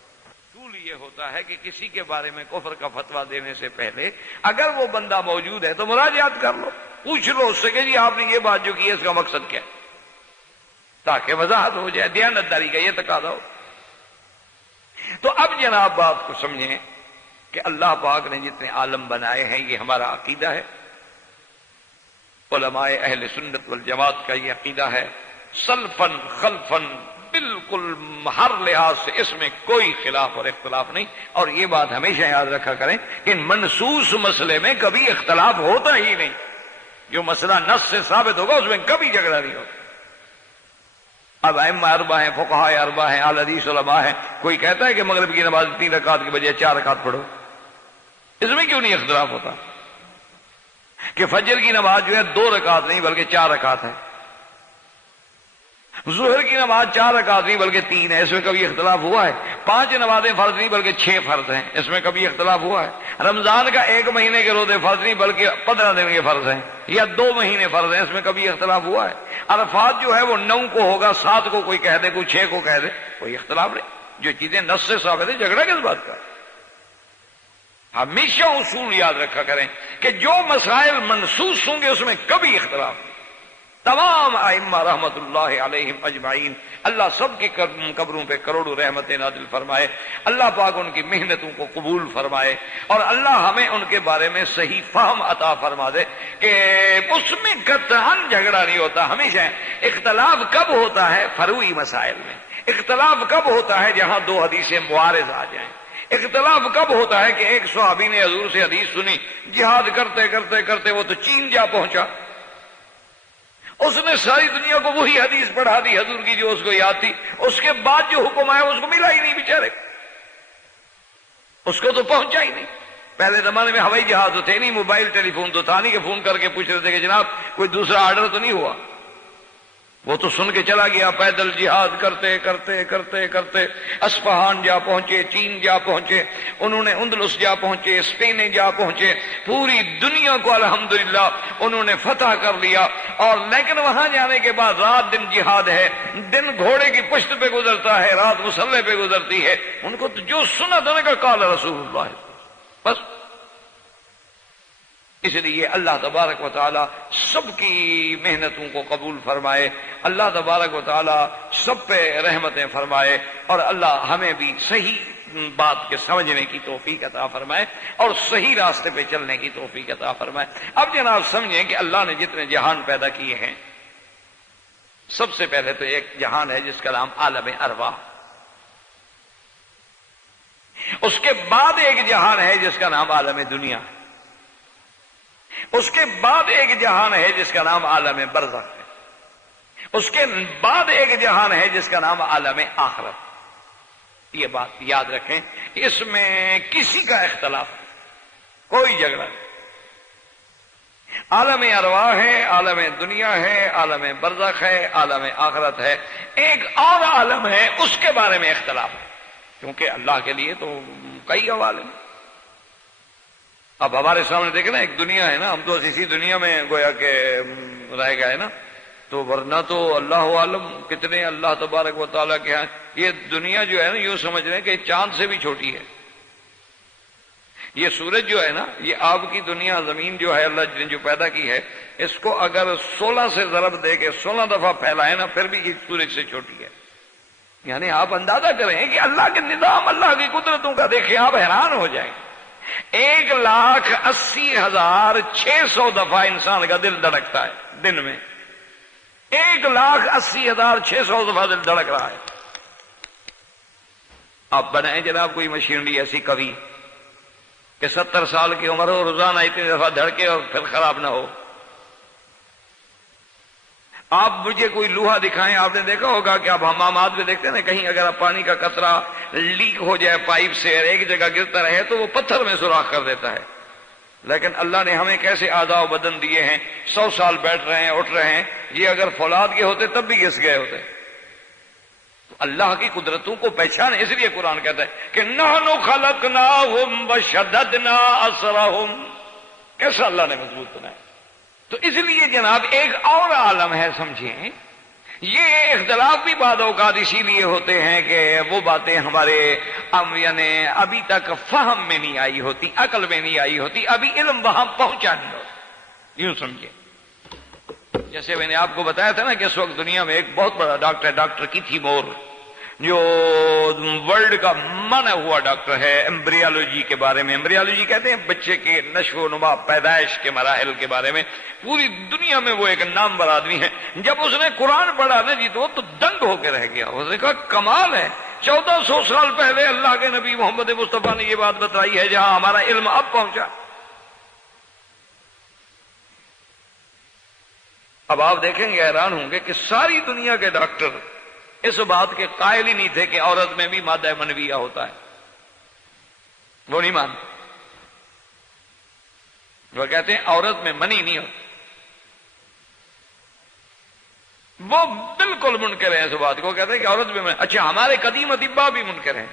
اصول یہ ہوتا ہے کہ کسی کے بارے میں کفر کا فتویٰ دینے سے پہلے اگر وہ بندہ موجود ہے تو مراجعات کر لو، پوچھ لو اس سے کہ جی آپ نے یہ بات جو کی ہے اس کا مقصد کیا ہے، تاکہ وضاحت ہو جائے، دیانتداری کا یہ تقاضا ہو۔ تو اب جناب بات کو سمجھیں کہ اللہ پاک نے جتنے عالم بنائے ہیں یہ ہمارا عقیدہ ہے، علماء اہل سنت والجماعت کا یہ عقیدہ ہے، سلفن خلفن بالکل ہر لحاظ سے اس میں کوئی خلاف اور اختلاف نہیں۔ اور یہ بات ہمیشہ یاد رکھا کریں کہ منصوص مسئلے میں کبھی اختلاف ہوتا ہی نہیں، جو مسئلہ نص سے ثابت ہوگا اس میں کبھی جھگڑا نہیں ہوتا۔ اب ائمہ اربعہ ہیں، فقہاء اربعہ ہیں، اہل حدیث علماء ہیں، کوئی کہتا ہے کہ مغرب کی نماز 3 رکعت کے بجائے 4 رکعت پڑھو، اس میں کیوں نہیں اختلاف ہوتا؟ کہ فجر کی نماز جو ہے 2 رکعت نہیں بلکہ 4 رکعت ہے، ظہر کی نماز 4 رکعت نہیں بلکہ 3 ہے، اس میں کبھی اختلاف ہوا ہے؟ 5 نمازیں فرض نہیں بلکہ 6 فرض ہیں، اس میں کبھی اختلاف ہوا ہے؟ رمضان کا 1 مہینے کے روزے فرض نہیں بلکہ 15 دن کے فرض ہیں، یا 2 مہینے فرض ہیں، اس میں کبھی اختلاف ہوا ہے؟ عرفات جو ہے وہ 9 کو ہوگا، 7 کو کوئی کہہ دے، کوئی 6 کو کہہ دے، کوئی اختلاف نہیں۔ جو چیزیں نص سے ثابت ہے، جھگڑا کس بات کا؟ ہمیشہ اصول یاد رکھا کریں کہ جو مسائل منصوص ہوں گے اس میں کبھی اختلاف نہیں۔ تمام ائمہ رحمت اللہ علیہم اجمعین، اللہ سب کی قبروں پہ کروڑوں رحمتیں نازل فرمائے، اللہ پاک ان کی محنتوں کو قبول فرمائے، اور اللہ ہمیں ان کے بارے میں صحیح فہم عطا فرما دے کہ اس میں قطعاً جھگڑا نہیں ہوتا۔ ہمیشہ اختلاف کب ہوتا ہے؟ فروعی مسائل میں۔ اختلاف کب ہوتا ہے؟ جہاں 2 حدیثیں معارض آ جائیں۔ اختلاف کب ہوتا ہے کہ ایک صحابی نے حضور سے حدیث سنی، جہاد کرتے کرتے کرتے وہ تو چین جا پہنچا، اس نے ساری دنیا کو وہی حدیث پڑھا دی حضور کی جو اس کو یاد تھی، اس کے بعد جو حکم آیا اس کو ملا ہی نہیں بیچارے، اس کو تو پہنچا ہی نہیں۔ پہلے زمانے میں ہوائی جہاز تو تھے نہیں، موبائل ٹیلی فون تو تھا نہیں کہ فون کر کے پوچھ رہے تھے کہ جناب کوئی دوسرا آرڈر تو نہیں ہوا، وہ تو سن کے چلا گیا، پیدل جہاد کرتے کرتے کرتے کرتے اصفہان جا پہنچے، چین جا پہنچے، انہوں نے اندلس جا پہنچے، اسپین جا پہنچے، پوری دنیا کو الحمدللہ انہوں نے فتح کر لیا۔ اور لیکن وہاں جانے کے بعد رات دن جہاد ہے، دن گھوڑے کی پشت پہ گزرتا ہے، رات مسلح پہ گزرتی ہے۔ ان کو تو جو سنا تھا نے کہا قال رسول اللہ، بس۔ اس لیے اللہ تبارک و تعالی سب کی محنتوں کو قبول فرمائے، اللہ تبارک و تعالی سب پہ رحمتیں فرمائے، اور اللہ ہمیں بھی صحیح بات کے سمجھنے کی توفیق عطا فرمائے اور صحیح راستے پہ چلنے کی توفیق عطا فرمائے۔ اب جناب سمجھیں کہ اللہ نے جتنے جہان پیدا کیے ہیں، سب سے پہلے تو ایک جہان ہے جس کا نام عالم ارواح، اس کے بعد ایک جہان ہے جس کا نام عالم دنیا ہے، اس کے بعد ایک جہان ہے جس کا نام عالم برزخ ہے، اس کے بعد ایک جہان ہے جس کا نام عالم آخرت۔ یہ بات یاد رکھیں، اس میں کسی کا اختلاف نہیں، کوئی جھگڑا نہیں۔ عالم ارواح ہے، عالم دنیا ہے، عالم برزخ ہے، عالم آخرت ہے، ایک اور عالم ہے اس کے بارے میں اختلاف ہے، کیونکہ اللہ کے لیے تو کئی عوالم ہیں۔ اب ہمارے سامنے دیکھیں نا، ایک دنیا ہے نا، ہم تو اسی دنیا میں گویا کہ رہ گئے نا، تو ورنہ تو اللہ عالم کتنے اللہ تبارک و تعالیٰ کے ہاں۔ یہ دنیا جو ہے نا، یوں سمجھ رہے ہیں کہ چاند سے بھی چھوٹی ہے۔ یہ سورج جو ہے نا، یہ آپ کی دنیا زمین جو ہے اللہ نے جو پیدا کی ہے، اس کو اگر 16 سے ضرب دے کے 16 دفعہ پھیلائے نا، پھر بھی یہ سورج سے چھوٹی ہے۔ یعنی آپ اندازہ کریں کہ اللہ کے نظام، اللہ کی قدرتوں کا دیکھیں، آپ حیران ہو جائیں۔ 1,80,600 دفعہ انسان کا دل دھڑکتا ہے دن میں، 1,80,600 دفعہ دل دھڑک رہا ہے۔ آپ بنائیں جناب کوئی مشینری ایسی کبھی کہ 70 سال کی عمر ہو، روزانہ اتنی دفعہ دھڑکے اور پھر خراب نہ ہو۔ آپ مجھے کوئی لوہا دکھائیں، آپ نے دیکھا ہوگا کہ آپ حمامات میں دیکھتے ہیں نا، کہیں اگر پانی کا قطرہ لیک ہو جائے پائپ سے اور ایک جگہ گرتا رہے تو وہ پتھر میں سوراخ کر دیتا ہے۔ لیکن اللہ نے ہمیں کیسے اعضاء و بدن دیے ہیں، 100 سال بیٹھ رہے ہیں، اٹھ رہے ہیں، یہ اگر فولاد کے ہوتے تب بھی گھس گئے ہوتے۔ تو اللہ کی قدرتوں کو پہچانے، اس لیے قرآن کہتا ہے کہ نحن خلقناہم وشددنا اسرہم، کیسا اللہ نے مضبوط بنایا۔ تو اس لیے جناب ایک اور عالم ہے، سمجھیں، یہ اختلاف بھی بعض اوقات اسی لیے ہوتے ہیں کہ وہ باتیں ہمارے یعنی ابھی تک فہم میں نہیں آئی ہوتی، عقل میں نہیں آئی ہوتی، ابھی علم وہاں پہنچا نہیں ہوتا، یوں سمجھیں۔ جیسے میں نے آپ کو بتایا تھا نا کہ اس وقت دنیا میں ایک بہت بڑا ڈاکٹر کیتھی مور، جو ورلڈ کا مانا ہوا ڈاکٹر ہے ایمبریالوجی کے بارے میں۔ ایمبریالوجی کہتے ہیں بچے کے نشو و نما، پیدائش کے مراحل کے بارے میں۔ پوری دنیا میں وہ ایک نامور آدمی ہے۔ جب اس نے قرآن پڑھا نا جی تو دنگ ہو کے رہ گیا، اس نے کہا کمال ہے، 1400 سال پہلے اللہ کے نبی محمد مصطفیٰ نے یہ بات بتائی ہے جہاں ہمارا علم اب پہنچا۔ اب آپ دیکھیں گے، حیران ہوں گے کہ ساری دنیا کے ڈاکٹر اس بات کے قائل ہی نہیں تھے کہ عورت میں بھی مادہ منویہ ہوتا ہے، وہ نہیں مانتے، وہ کہتے ہیں عورت میں منی نہیں ہوتا۔ وہ بالکل منکر ہے اس بات کو، کہتے ہیں کہ عورت بھی اچھا ہمارے قدیم اطباء بھی منکر ہیں،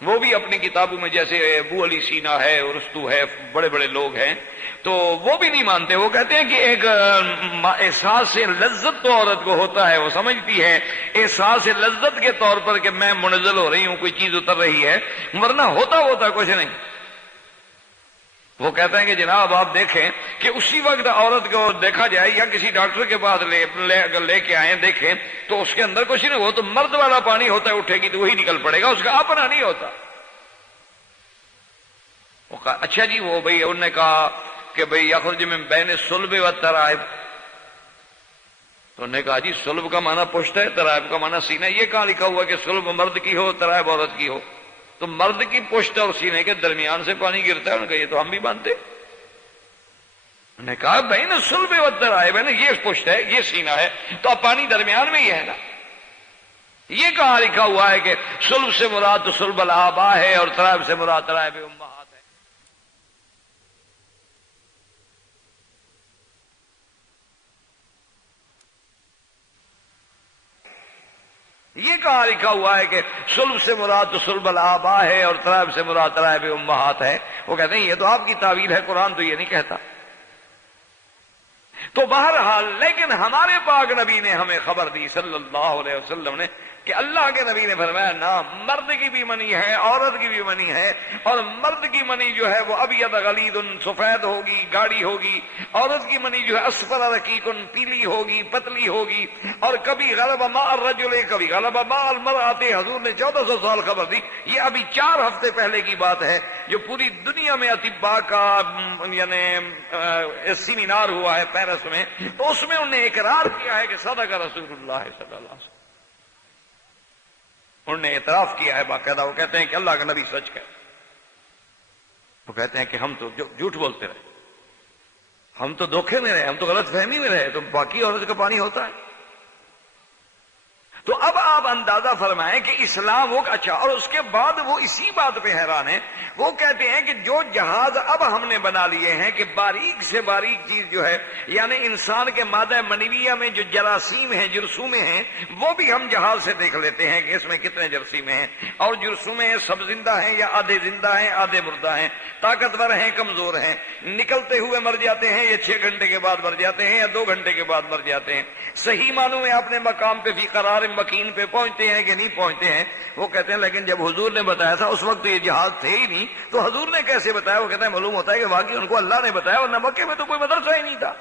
وہ بھی اپنی کتابوں میں جیسے ابو علی سینا ہے، ارسطو ہے، بڑے بڑے لوگ ہیں، تو وہ بھی نہیں مانتے. وہ کہتے ہیں کہ ایک احساس لذت تو عورت کو ہوتا ہے، وہ سمجھتی ہے احساس لذت کے طور پر کہ میں منزل ہو رہی ہوں، کوئی چیز اتر رہی ہے، ورنہ ہوتا کچھ نہیں. وہ کہتے ہیں کہ جناب آپ دیکھیں کہ اسی وقت عورت کو دیکھا جائے یا کسی ڈاکٹر کے پاس اگر لے کے آئیں دیکھیں تو اس کے اندر کچھ نہیں، وہ تو مرد والا پانی ہوتا ہے، اٹھے گی تو وہی نکل پڑے گا، اس کا اپنا نہیں ہوتا. وہ کہا اچھا جی، وہ بھئی انہوں نے کہا کہ بھئی یخرج من بین الصلب والترائب، تو انہوں نے کہا جی صلب کا معنی پشت ہے، ترائب کا معنی سینہ، یہ کہاں لکھا ہوا کہ صلب مرد کی ہو ترائب عورت کی ہو؟ تو مرد کی پشت اور سینے کے درمیان سے پانی گرتا ہے. انہوں نے کہا یہ تو ہم بھی مانتے. انہوں نے کہا بین الصلب والترائب ہے نا، یہ پشت ہے یہ سینہ ہے، تو اب پانی درمیان میں ہی ہے نا. یہ کہاں لکھا ہوا ہے کہ صلب سے مراد تو صلب الآباء ہے اور ترائب سے مراد ترائب امہات ہے؟ یہ کہاں لکھا ہوا ہے کہ صلب سے مراد تو صلب الآباء ہے اور ترائب سے مراد ترائب امہات ہے؟ وہ کہتے ہیں یہ تو آپ کی تعویل ہے، قرآن تو یہ نہیں کہتا. تو بہرحال لیکن ہمارے پاک نبی نے ہمیں خبر دی صلی اللہ علیہ وسلم نے کہ اللہ کے نبی نے فرمایا نہ، مرد کی بھی منی ہے عورت کی بھی منی ہے، اور مرد کی منی جو ہے وہ ابیض غلیظ سفید ہوگی گاڑی ہوگی، عورت کی منی جو ہے اصفر رقیق پیلی ہوگی پتلی ہوگی، اور کبھی غلب ماء الرجل کبھی غلب ماء المرأة. حضور نے 1400 سال خبر دی. یہ ابھی 4 ہفتے پہلے کی بات ہے جو پوری دنیا میں اطباء کا یعنی سیمینار ہوا ہے پیرس میں، تو اس میں انہوں نے اقرار کیا ہے کہ صدق رسول اللہ صلی اللہ علیہ وسلم. انہوں نے اعتراف کیا ہے باقاعدہ. وہ کہتے ہیں کہ اللہ کا نبی سچ کہے. وہ کہتے ہیں کہ ہم تو جھوٹ بولتے رہے، ہم تو دھوکے میں رہے، ہم تو غلط فہمی میں رہے، تو باقی عورت کا پانی ہوتا ہے. تو اب آپ اندازہ فرمائیں کہ اسلام وہ اچھا، اور اس کے بعد وہ اسی بات پہ حیران ہیں. وہ کہتے ہیں کہ جو جہاز اب ہم نے بنا لیے ہیں کہ باریک سے باریک چیز جو ہے یعنی انسان کے مادہ منویہ میں جو جراثیم ہیں جرثومے ہیں وہ بھی ہم جہاز سے دیکھ لیتے ہیں کہ اس میں کتنے جراثیم ہیں، اور جرثومے سب زندہ ہیں یا آدھے زندہ ہیں آدھے مردہ ہیں، طاقتور ہیں کمزور ہیں، نکلتے ہوئے مر جاتے ہیں یا 6 گھنٹے کے بعد مر جاتے ہیں یا 2 گھنٹے کے بعد مر جاتے ہیں، صحیح معنوں میں اپنے مقام پہ فی قرار مکین پہ پہنچتے ہیں کہ نہیں پہنچتے ہیں. وہ کہتے ہیں لیکن جب حضور نے بتایا تھا اس وقت تو یہ جہاز تھے ہی نہیں، تو حضور نے کیسے بتایا؟ وہ کہتے ہیں معلوم ہوتا ہے کہ واقعی ان کو اللہ نے بتایا، اور مکے میں تو کوئی مدرسہ ہی نہیں تھا.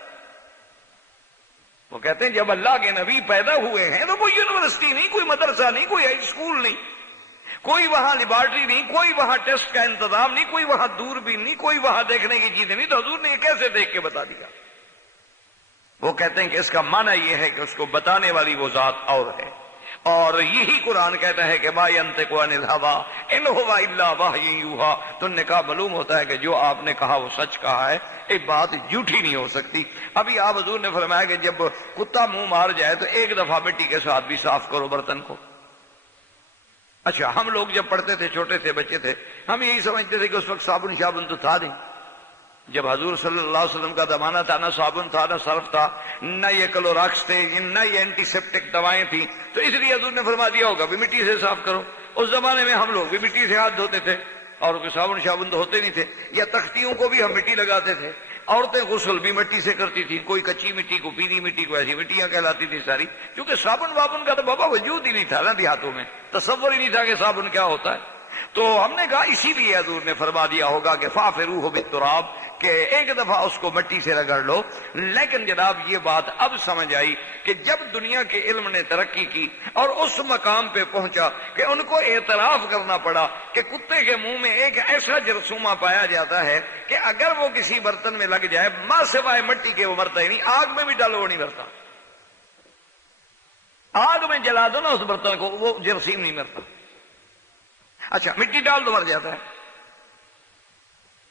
وہ کہتے ہیں جب اللہ کے نبی پیدا ہوئے ہیں تو کوئی یونیورسٹی نہیں، کوئی مدرسہ نہیں، کوئی ہائی اسکول نہیں، کوئی وہاں لیبارٹری نہیں، کوئی وہاں ٹیسٹ کا انتظام نہیں، کوئی وہاں دوربین نہیں، کوئی وہاں دیکھنے کی چیزیں نہیں، تو حضور نے یہ کیسے دیکھ کے بتا دیا؟ وہ کہتے ہیں کہ اس کا معنی یہ ہے کہ اس کو بتانے والی وہ ذات اور ہے، اور یہی قرآن کہتا ہے کہ ما ینطق عن الهوى ان هو الا وحی یوحی. تو نے کہا معلوم ہوتا ہے کہ جو آپ نے کہا وہ سچ کہا ہے، ایک بات جھوٹی نہیں ہو سکتی. ابھی آپ حضور نے فرمایا کہ جب کتا منہ مار جائے تو ایک دفعہ مٹی کے ساتھ بھی صاف کرو برتن کو. اچھا ہم لوگ جب پڑھتے تھے چھوٹے تھے بچے تھے ہم یہی سمجھتے تھے کہ اس وقت صابن شابن تو تھا نہیں. جب حضور صلی اللہ علیہ وسلم کا زمانہ تھا نہ صابن تھا نہ صرف تھا نہ یہ کلوراکس تھے نہ یہ اینٹی سیپٹک دوائیں تھیں، تو اس لیے حضور نے فرما دیا ہوگا بھی مٹی سے صاف کرو. اس زمانے میں ہم لوگ بھی مٹی سے ہاتھ دھوتے تھے اور کوئی صابن شابن تو ہوتے نہیں تھے، یا تختیوں کو بھی ہم مٹی لگاتے تھے. عورتیں غسل بھی مٹی سے کرتی تھی، کوئی کچی مٹی کو پیلی مٹی کو ایسی مٹیاں کہلاتی تھی ساری، کیونکہ صابن وابن کا تو بابا وجود ہی نہیں تھا نا دیہاتوں میں، تصور ہی نہیں تھا کہ صابن کیا ہوتا ہے. تو ہم نے کہا اسی لیے حضور نے فرما دیا ہوگا کہ فافروہ بالتراب، کہ ایک دفعہ اس کو مٹی سے رگڑ لو. لیکن جناب یہ بات اب سمجھ آئی کہ جب دنیا کے علم نے ترقی کی اور اس مقام پہ پہنچا کہ ان کو اعتراف کرنا پڑا کہ کتے کے منہ میں ایک ایسا جرثومہ پایا جاتا ہے کہ اگر وہ کسی برتن میں لگ جائے ماں سوائے مٹی کے وہ مرتا ہی نہیں، آگ میں بھی ڈالو وہ نہیں مرتا، آگ میں جلا دو نا اس برتن کو وہ جراثیم نہیں مرتا. اچھا مٹی ڈال دو مر جاتا ہے.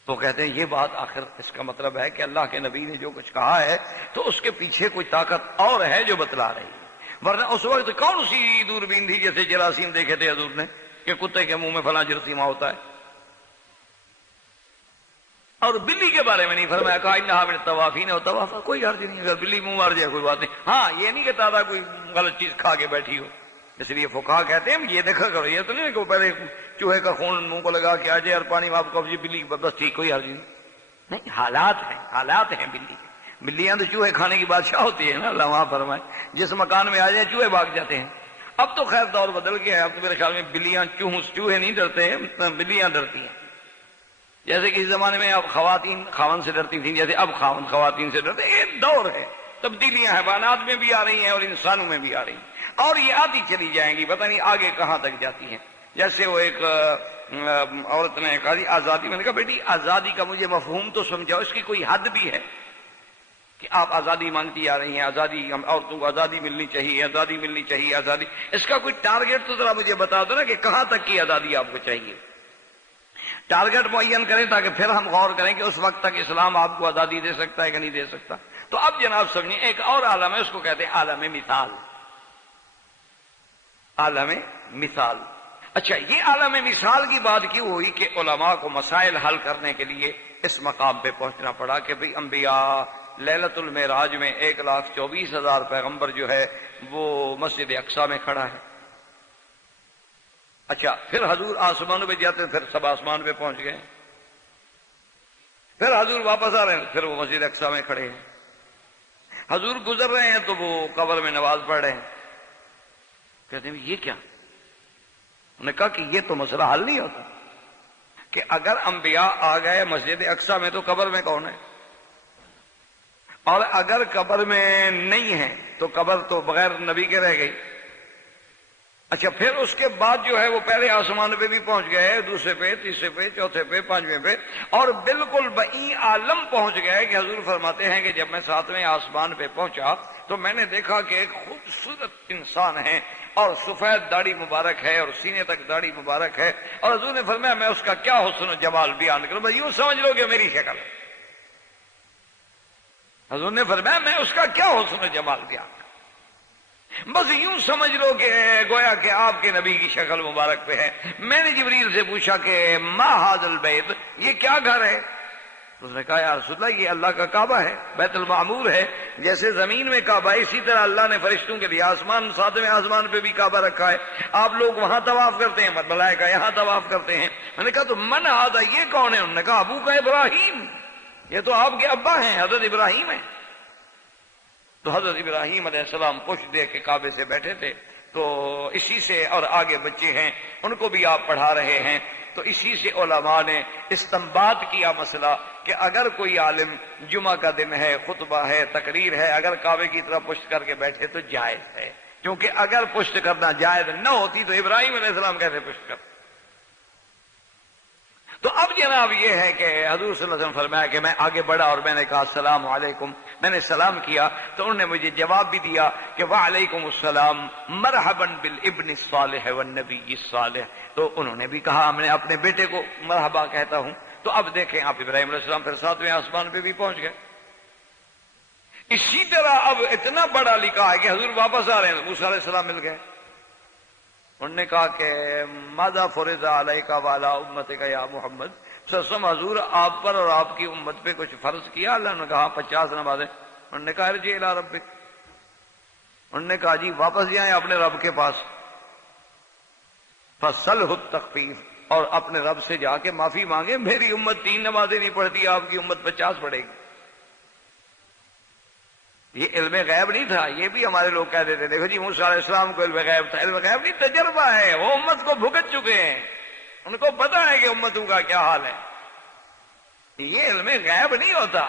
تو کہتے ہیں یہ بات آخر اس کا مطلب ہے کہ اللہ کے نبی نے جو کچھ کہا ہے تو اس کے پیچھے کوئی طاقت اور ہے جو بتلا رہی ہے، ورنہ اس وقت کون سی دوربین تھی جیسے جراثیم دیکھے تھے حضور نے کہ کتے کے منہ میں فلاں جراثیمہ ہوتا ہے. اور بلی کے بارے میں نہیں فرمایا، کہا انہا من الطوافین و طوافا، کوئی حرج نہیں، اگر بلی منہ مار جائے کوئی بات نہیں. ہاں یہ نہیں کہ تازہ کوئی غلط چیز کھا کے بیٹھی ہو، اس لیے فقہا کہتے ہیں یہ دیکھا کرو، یہ تو نہیں کہ وہ پہلے چوہے کا خون منہ کو لگا کے آ جائے اور پانی میں آپ کو بلی بس ٹھیک، کوئی حرج نہیں. حالات ہیں بلی کے. بلیاں تو چوہے کھانے کی بادشاہ ہوتی ہے نا، اللہ وہاں فرمائے جس مکان میں آ جائے چوہے بھاگ جاتے ہیں. اب تو خیر دور بدل گیا ہے، اب تو میرے خیال میں بلیاں چوہے نہیں ڈرتے ہیں، بلیاں ڈرتی ہیں. جیسے کہ اس زمانے میں اب خواتین خاون سے ڈرتی تھیں، جیسے اب خاون خواتین سے ڈرتے ہیں. یہ دور ہے، تبدیلیاں حیوانات میں بھی آ رہی ہیں اور انسانوں میں بھی آ رہی ہیں، اور یہ آتی چلی جائیں گی، پتہ نہیں آگے کہاں تک جاتی ہیں. جیسے وہ ایک عورت نے کہا جی آزادی، میں نے کہا بیٹی آزادی کا مجھے مفہوم تو سمجھاؤ، اس کی کوئی حد بھی ہے کہ آپ آزادی مانگتی آ رہی ہیں، آزادی، ہم عورتوں کو آزادی ملنی چاہیے، آزادی ملنی چاہیے، آزادی، اس کا کوئی ٹارگیٹ تو ذرا مجھے بتا دو نا کہ کہاں تک کی آزادی آپ کو چاہیے. ٹارگیٹ معین کریں تاکہ پھر ہم غور کریں کہ اس وقت تک اسلام آپ کو آزادی دے سکتا ہے کہ نہیں دے سکتا. تو اب جناب سمجھیں ایک اور عالم ہے، اس کو کہتے ہیں عالم مثال. عالم مثال. اچھا یہ عالم مثال کی بات کیوں ہوئی کہ علماء کو مسائل حل کرنے کے لیے اس مقام پہ پہنچنا پڑا کہ بھئی انبیاء لیلۃ المعراج میں 1,24,000 پیغمبر جو ہے وہ مسجد اقصی میں کھڑا ہے. اچھا پھر حضور آسمانوں پہ جاتے ہیں، پھر سب آسمان پہ پہنچ گئے، پھر حضور واپس آ رہے ہیں، پھر وہ مسجد اقصی میں کھڑے ہیں. حضور گزر رہے ہیں تو وہ قبر میں نماز پڑھ رہے ہیں. کہتے ہیں یہ کیا؟ انہوں نے کہا کہ یہ تو مسئلہ حل نہیں ہوتا کہ اگر انبیاء آ گئے مسجد اقصی میں تو قبر میں کون ہے، اور اگر قبر میں نہیں ہے تو قبر تو بغیر نبی کے رہ گئی. اچھا پھر اس کے بعد جو ہے وہ پہلے آسمان پہ بھی پہنچ گئے، دوسرے پہ، تیسرے پہ، چوتھے پہ، پانچویں پہ، اور بالکل بئی عالم پہنچ گئے کہ حضور فرماتے ہیں کہ جب میں 7ویں آسمان پہ پہنچا تو میں نے دیکھا کہ ایک خوبصورت انسان ہے اور سفید داڑھی مبارک ہے اور سینے تک داڑھی مبارک ہے، اور حضور نے فرمایا میں اس کا کیا حسن و جمال بیان کروں، بس یوں سمجھ لو کہ میری شکل ہے. حضور نے فرمایا میں اس کا کیا حسن و جمال بیان کروں، بس یوں سمجھ لو کہ گویا کہ آپ کے نبی کی شکل مبارک پہ ہے. میں نے جبریل سے پوچھا کہ ما ھذا البیت، یہ کیا گھر ہے؟ اس نے کہا یا رسول اللہ یہ اللہ کا کعبہ ہے، بیت المعمور ہے. جیسے زمین میں کعبہ ہے اسی طرح اللہ نے فرشتوں کے لیے آسمان، 7ویں آسمان پہ بھی کعبہ رکھا ہے. آپ لوگ وہاں طواف کرتے ہیں، ملائکہ یہاں طواف کرتے ہیں. میں نے کہا تو من ھذا، یہ کون ہے؟ انہوں نے کہا ابو کا ابراہیم، یہ تو آپ کے ابا ہیں، حضرت ابراہیم ہیں. تو حضرت ابراہیم علیہ السلام پشت دے کے کعبے سے بیٹھے تھے، تو اسی سے، اور آگے بچے ہیں ان کو بھی آپ پڑھا رہے ہیں، تو اسی سے علماء نے استنباط کیا مسئلہ کہ اگر کوئی عالم جمعہ کا دن ہے، خطبہ ہے، تقریر ہے، اگر کعبے کی طرف پشت کر کے بیٹھے تو جائز ہے، کیونکہ اگر پشت کرنا جائز نہ ہوتی تو ابراہیم علیہ السلام کیسے پشت کرتے. تو اب جناب یہ ہے کہ حضور صلی اللہ علیہ وسلم فرمایا کہ میں آگے بڑھا اور میں نے کہا السلام علیکم، میں نے سلام کیا تو انہوں نے مجھے جواب بھی دیا کہ وعلیکم السلام مرحبا بالابن الصالح والنبی الصالح. تو انہوں نے بھی کہا میں نے اپنے بیٹے کو مرحبا کہتا ہوں. تو اب دیکھیں آپ ابراہیم علیہ السلام پھر 7ویں آسمان پہ بھی پہنچ گئے. اسی طرح اب اتنا بڑا لکھا ہے کہ حضور واپس آ رہے ہیں، موسیٰ علیہ السلام مل گئے. انہوں نے کہا کہ ماذا فرض علیک وعلی امتک یا محمد صلی اللہ علیہ وسلم، حضور آپ پر اور آپ کی امت پہ کچھ فرض کیا؟ اللہ نے کہا 50 نمازیں. انہوں نے کہا ارجع الی ربک، انہوں نے کہا جی واپس جائیں اپنے رب کے پاس، فصلہ التخفیف، اور اپنے رب سے جا کے معافی مانگے، میری امت 3 نمازیں نہیں پڑھتی، آپ کی امت 50 پڑھے گی. یہ علم غیب نہیں تھا، یہ بھی ہمارے لوگ کہتے تھے دیکھو جی موسیٰ علیہ السلام کو علم غیب تھا. علم غیب نہیں، تجربہ ہے، وہ امت کو بھگت چکے ہیں، ان کو پتا ہے کہ امتوں کا کیا حال ہے. یہ علم غیب نہیں ہوتا،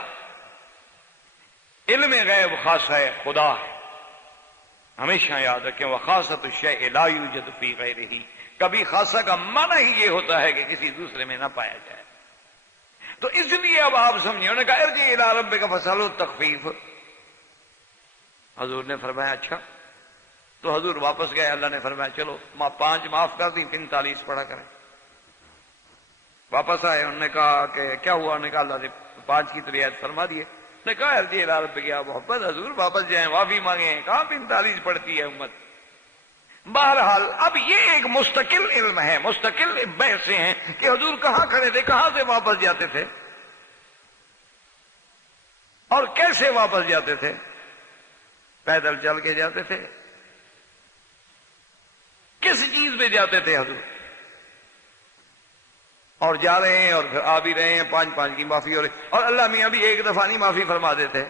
علم غیب خاص ہے خدا ہے. ہمیشہ یاد رکھیں وخاصۃ الشیء لا یوجد فی غیرہ، کبھی خاصہ کا معنی ہی یہ ہوتا ہے کہ کسی دوسرے میں نہ پایا جائے. تو اس لیے اب آپ سمجھیں، انہوں نے کہا ارجع الی ربک فصلہ التخفیف. حضور نے فرمایا اچھا. تو حضور واپس گئے، اللہ نے فرمایا چلو 5 معاف کر دی، 45 پڑھا کریں. واپس آئے، انہوں نے کہا کہ کیا ہوا؟ انہوں نے کہا اللہ نے 5 کی رعایت فرما دیے. نے کہا ارجع الی ربک یا محمد، حضور واپس جائیں معافی مانگیں، کہاں 45 پڑھتی ہے امت. بہرحال اب یہ ایک مستقل علم ہے، مستقل بحثیں ہیں کہ حضور کہاں کھڑے تھے، کہاں سے واپس جاتے تھے. اور کیسے واپس جاتے تھے؟ پیدل چل کے جاتے تھے؟ کس چیز میں جاتے تھے حضور؟ اور جا رہے ہیں اور پھر آ بھی رہے ہیں، 5 کی معافی ہو رہی، اور اللہ میاں بھی ایک دفعہ نہیں معافی فرما دیتے،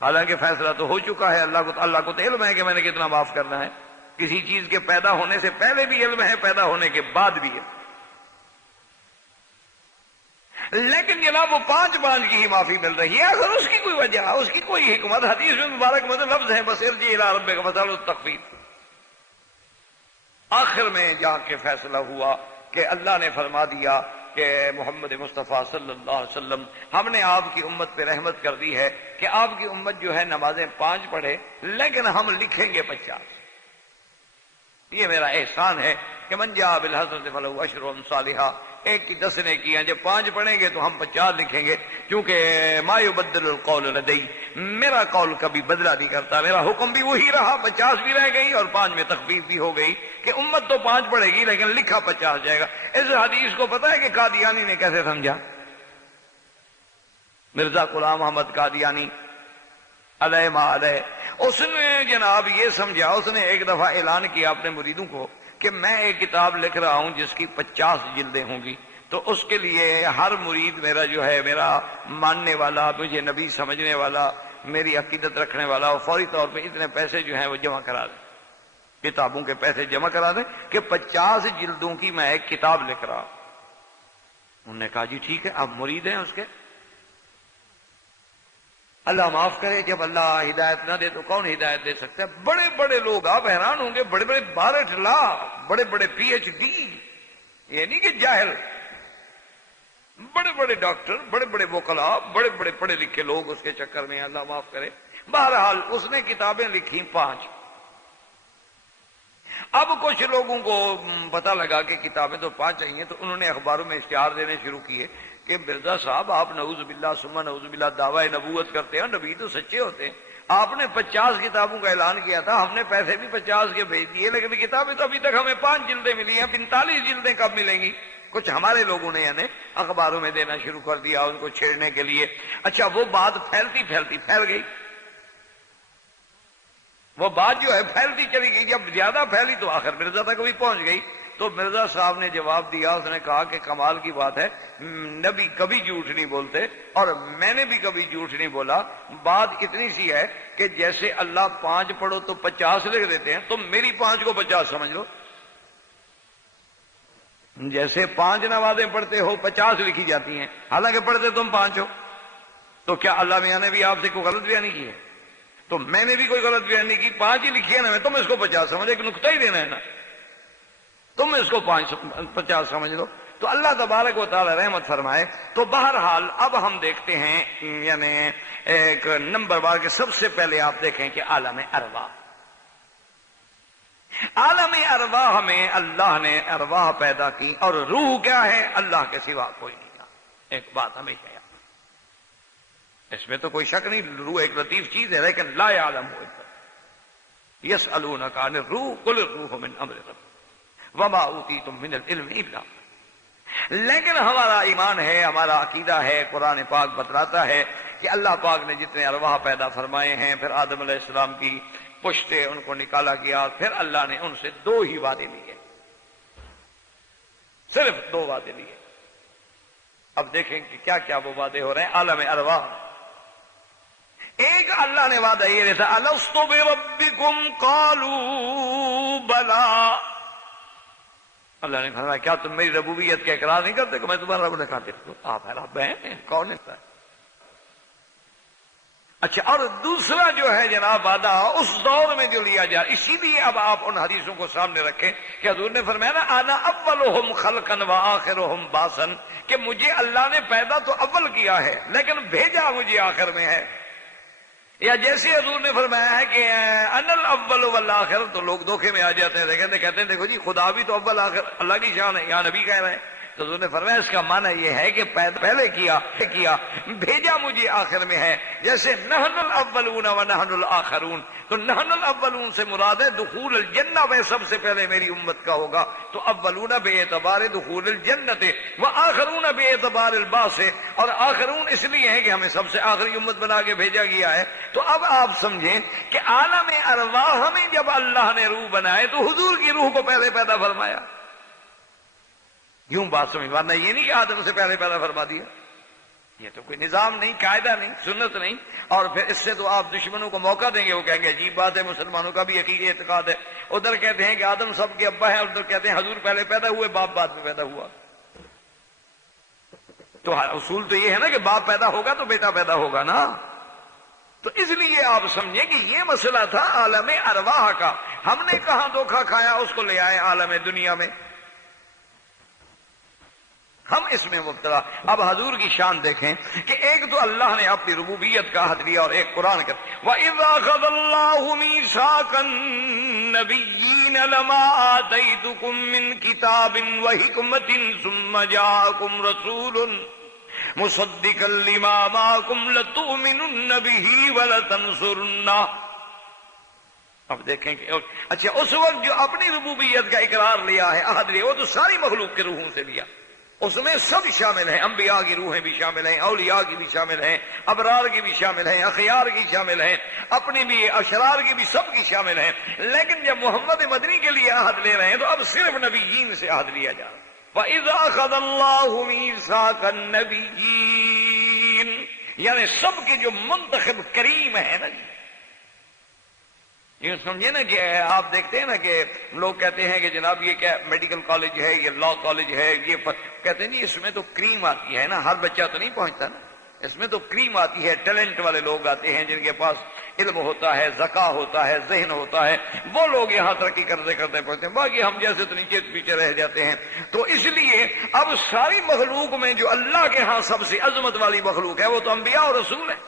حالانکہ فیصلہ تو ہو چکا ہے، اللہ کو تو علم ہے کہ میں نے کتنا معاف کرنا ہے، کسی چیز کے پیدا ہونے سے پہلے بھی علم ہے، پیدا ہونے کے بعد بھی ہے، لیکن جناب وہ 5 کی ہی معافی مل رہی ہے، اگر اس کی کوئی وجہ، اس کی کوئی حکمت، حدیث میں مبارک لفظ ہے بس ارجع الی ربک فاسألہ التخفیف۔ آخر میں جا کے فیصلہ ہوا کہ اللہ نے فرما دیا کہ محمد مصطفیٰ صلی اللہ علیہ وسلم، ہم نے آپ کی امت پہ رحمت کر دی ہے کہ آپ کی امت جو ہے نمازیں 5 پڑھے، لیکن ہم لکھیں گے 50۔ یہ میرا احسان ہے کہ من جاء بالحسنۃ فلہ عشر امثالھا، ایک کی 10 نیکیاں، جب 5 پڑھیں گے تو ہم 50 لکھیں گے، کیونکہ ما یبدل القول لدی، میرا قول کبھی بدلہ نہیں کرتا، میرا حکم بھی وہی رہا، 50 بھی رہ گئی اور 5 میں تخفیف بھی ہو گئی کہ امت تو 5 پڑھے گی لیکن لکھا 50 جائے گا۔ اس حدیث کو پتہ ہے کہ قادیانی نے کیسے سمجھا؟ مرزا غلام احمد قادیانی علیہ ما علیہ، اس نے جناب یہ سمجھا، اس نے ایک دفعہ اعلان کیا اپنے مریدوں کو کہ میں ایک کتاب لکھ رہا ہوں جس کی 50 جلدیں ہوں گی، تو اس کے لیے ہر مرید میرا جو ہے، میرا ماننے والا، مجھے نبی سمجھنے والا، میری عقیدت رکھنے والا، وہ فوری طور پہ اتنے پیسے جو ہیں وہ جمع کرا دیں، کتابوں کے پیسے جمع کرا دیں کہ 50 جلدوں کی میں ایک کتاب لکھ رہا ہوں۔ انہوں نے کہا جی ٹھیک ہے، آپ مرید ہیں اس کے؟ اللہ معاف کرے، جب اللہ ہدایت نہ دے تو کون ہدایت دے سکتا ہے؟ بڑے بڑے لوگ، آپ حیران ہوں گے، بڑے بڑے 12 لاء، بڑے بڑے PhD، یہ نہیں کہ جاہل، بڑے بڑے ڈاکٹر، بڑے بڑے وکلاء، بڑے بڑے پڑھے لکھے لوگ اس کے چکر میں، اللہ معاف کرے۔ بہرحال اس نے کتابیں لکھی 5۔ اب کچھ لوگوں کو پتہ لگا کہ کتابیں تو 5 چاہیے، تو انہوں نے اخباروں میں اشتہار دینے شروع کیے کہ مرزا صاحب آپ نعوذ باللہ ثم نعوذ باللہ دعوی نبوت کرتے ہیں، نبی تو سچے ہوتے ہیں، آپ نے 50 کتابوں کا اعلان کیا تھا، ہم نے پیسے بھی 50 کے بھیج دیے، لیکن کتابیں تو ابھی تک ہمیں 5 جلدیں ملی ہیں، 45 جلدیں کب ملیں گی؟ کچھ ہمارے لوگوں نے یعنی اخباروں میں دینا شروع کر دیا ان کو چھیڑنے کے لیے۔ اچھا وہ بات پھیلتی پھیلتی پھیل گئی، وہ بات جو ہے پھیلتی چلی گئی، جب زیادہ پھیلی تو آخر مرزا تک بھی پہنچ گئی۔ تو مرزا صاحب نے جواب دیا، اس نے کہا کہ کمال کی بات ہے، نبی کبھی جھوٹ نہیں بولتے اور میں نے بھی کبھی جھوٹ نہیں بولا، بات اتنی سی ہے کہ جیسے اللہ 5 پڑھو تو 50 لکھ دیتے ہیں، تم میری 5 کو 50 سمجھ لو، جیسے 5 نمازیں پڑھتے ہو 50 لکھی جاتی ہیں، حالانکہ پڑھتے تم 5 ہو، تو کیا اللہ میاں نے بھی آپ سے کوئی غلط بیانی کی ہے؟ تو میں نے بھی کوئی غلط بیان نہیں کی، 5 ہی لکھی ہے نا، تم اس کو 50 سمجھو، ایک نقطہ ہی دینا ہے نا، تم اس کو 50 سمجھ لو۔ تو اللہ تبارک و تعالی رحمت فرمائے۔ تو بہرحال اب ہم دیکھتے ہیں، یعنی ایک نمبر بار کے سب سے پہلے آپ دیکھیں کہ عالم ارواح، عالم ارواح میں اللہ نے ارواح پیدا کی، اور روح کیا ہے؟ اللہ کے سوا کوئی نہیں تھا۔ ایک بات ہمیشہ یاد، اس میں تو کوئی شک نہیں، روح ایک لطیف چیز ہے، لیکن لا یعلم یسألونک عن الروح قل الروح من امر ربی وما اوتیتم من العلم الا، لیکن ہمارا ایمان ہے، ہمارا عقیدہ ہے، قرآن پاک بتلاتا ہے کہ اللہ پاک نے جتنے ارواح پیدا فرمائے ہیں، پھر آدم علیہ السلام کی پشتے ان کو نکالا گیا، پھر اللہ نے ان سے 2 ہی وعدے لیے، صرف 2 وعدے لیے۔ اب دیکھیں کہ کیا کیا وہ وعدے ہو رہے ہیں عالم ارواح۔ ایک اللہ نے وعدہ یہ دیتا، الست بربکم قالوا بلا، اللہ نے فرمایا کیا تم میری ربوبیت کا اقرار نہیں کرتے کہ میں تمہارا رب؟ نے کہا دیکھو آپ ہے رب ہیں، کون ہے؟ اچھا، اور دوسرا جو ہے جناب وعدہ اس دور میں جو لیا جائے، اسی لیے اب آپ ان حدیثوں کو سامنے رکھیں کہ حضور نے فرمایا نا انا اولہم خلقا وآخرہم بعثا، کہ مجھے اللہ نے پیدا تو اول کیا ہے لیکن بھیجا مجھے آخر میں ہے۔ یا جیسے حضور نے فرمایا ہے کہ انا الاول والآخر، تو لوگ دھوکے میں آ جاتے ہیں، کہتے ہیں دیکھو جی خدا بھی تو اول آخر، اللہ کی شان ہے، یہاں نبی کہہ رہے ہیں، تو حضور نے فرمایا اس کا معنی یہ ہے کہ پہلے کیا بھیجا مجھے آخر میں ہے، جیسے نحن الاولون و نحن الاخرون، تو نحن الاولون سے مراد ہے دخول الجنہ میں سب سے پہلے میری امت کا ہوگا، تو اولون بے اعتبار دخول الجنت و آخرون بے اعتبار البعث، اور آخرون اس لیے ہے کہ ہمیں سب سے آخری امت بنا کے بھیجا گیا ہے۔ تو اب آپ سمجھیں کہ عالم ارواح میں جب اللہ نے روح بنائے تو حضور کی روح کو پہلے پیدا فرمایا، یوں بات سمجھ، ورنہ یہ نہیں کہ آدم سے پہلے پیدا فرما دیا، یہ تو کوئی نظام نہیں، قاعدہ نہیں، سنت نہیں۔ اور پھر اس سے تو آپ دشمنوں کو موقع دیں گے، وہ کہیں گے عجیب بات ہے، مسلمانوں کا بھی عقیدہ اعتقاد ہے، ادھر کہتے ہیں کہ آدم سب کے ابا ہے، ادھر کہتے ہیں حضور پہلے پیدا ہوئے، باپ بعد میں پیدا ہوا۔ تو اصول تو یہ ہے نا کہ باپ پیدا ہوگا تو بیٹا پیدا ہوگا نا۔ تو اس لیے آپ سمجھیں کہ یہ مسئلہ تھا عالم ارواح کا، ہم نے کہاں دھوکہ کھایا، اس کو لے آئے عالم دنیا میں، ہم اس میں مبتلا۔ اب حضور کی شان دیکھیں کہ ایک تو اللہ نے اپنی ربوبیت کا عہد لیا اور ایک قرآن کا، وَإِذْ أَخَذَ اللَّهُ مِيثَاقَ النَّبِيِّينَ لَمَا آتَيْتُكُم مِّن كِتَابٍ وَحِكْمَةٍ ثُمَّ جَاءَكُمْ رَسُولٌ مُصَدِّقًا لِّمَا مَعَكُمْ لَتُؤْمِنُنَّ بِهِ وَلَتَنصُرُنَّهُ۔ اب دیکھیں کہ اچھا اس وقت جو اپنی ربوبیت کا اقرار لیا ہے، عہد لیا، وہ تو ساری مخلوق کے روحوں سے لیا، اس میں سب شامل ہیں، انبیاء کی روحیں بھی شامل ہیں، اولیاء کی بھی شامل ہیں، ابرار کی بھی شامل ہیں، اخیار کی شامل ہیں، اپنی بھی، اشرار کی بھی، سب کی شامل ہیں۔ لیکن جب محمد مدنی کے لیے عہد لے رہے ہیں تو اب صرف نبیین سے عہد لیا جا رہا ہے۔ وَإِذَا أَخَذَ اللَّهُ مِيثَاقَ النَّبِيِّينَ، یعنی سب کے جو منتخب کریم ہیں نا جی، یہ سمجھے نا کہ آپ دیکھتے ہیں نا کہ لوگ کہتے ہیں کہ جناب یہ کیا میڈیکل کالج ہے، یہ لا کالج ہے، یہ کہتے ہیں جی اس میں تو کریم آتی ہے نا، ہر بچہ تو نہیں پہنچتا نا، اس میں تو کریم آتی ہے، ٹیلنٹ والے لوگ آتے ہیں جن کے پاس علم ہوتا ہے، ذکا ہوتا ہے، ذہن ہوتا ہے، وہ لوگ یہاں ترقی کرتے کرتے پہنچتے ہیں، باقی ہم جیسے تو نیچے پیچھے رہ جاتے ہیں۔ تو اس لیے اب ساری مخلوق میں جو اللہ کے ہاں سب سے عظمت والی مخلوق ہے وہ تو انبیاء اور رسول ہیں۔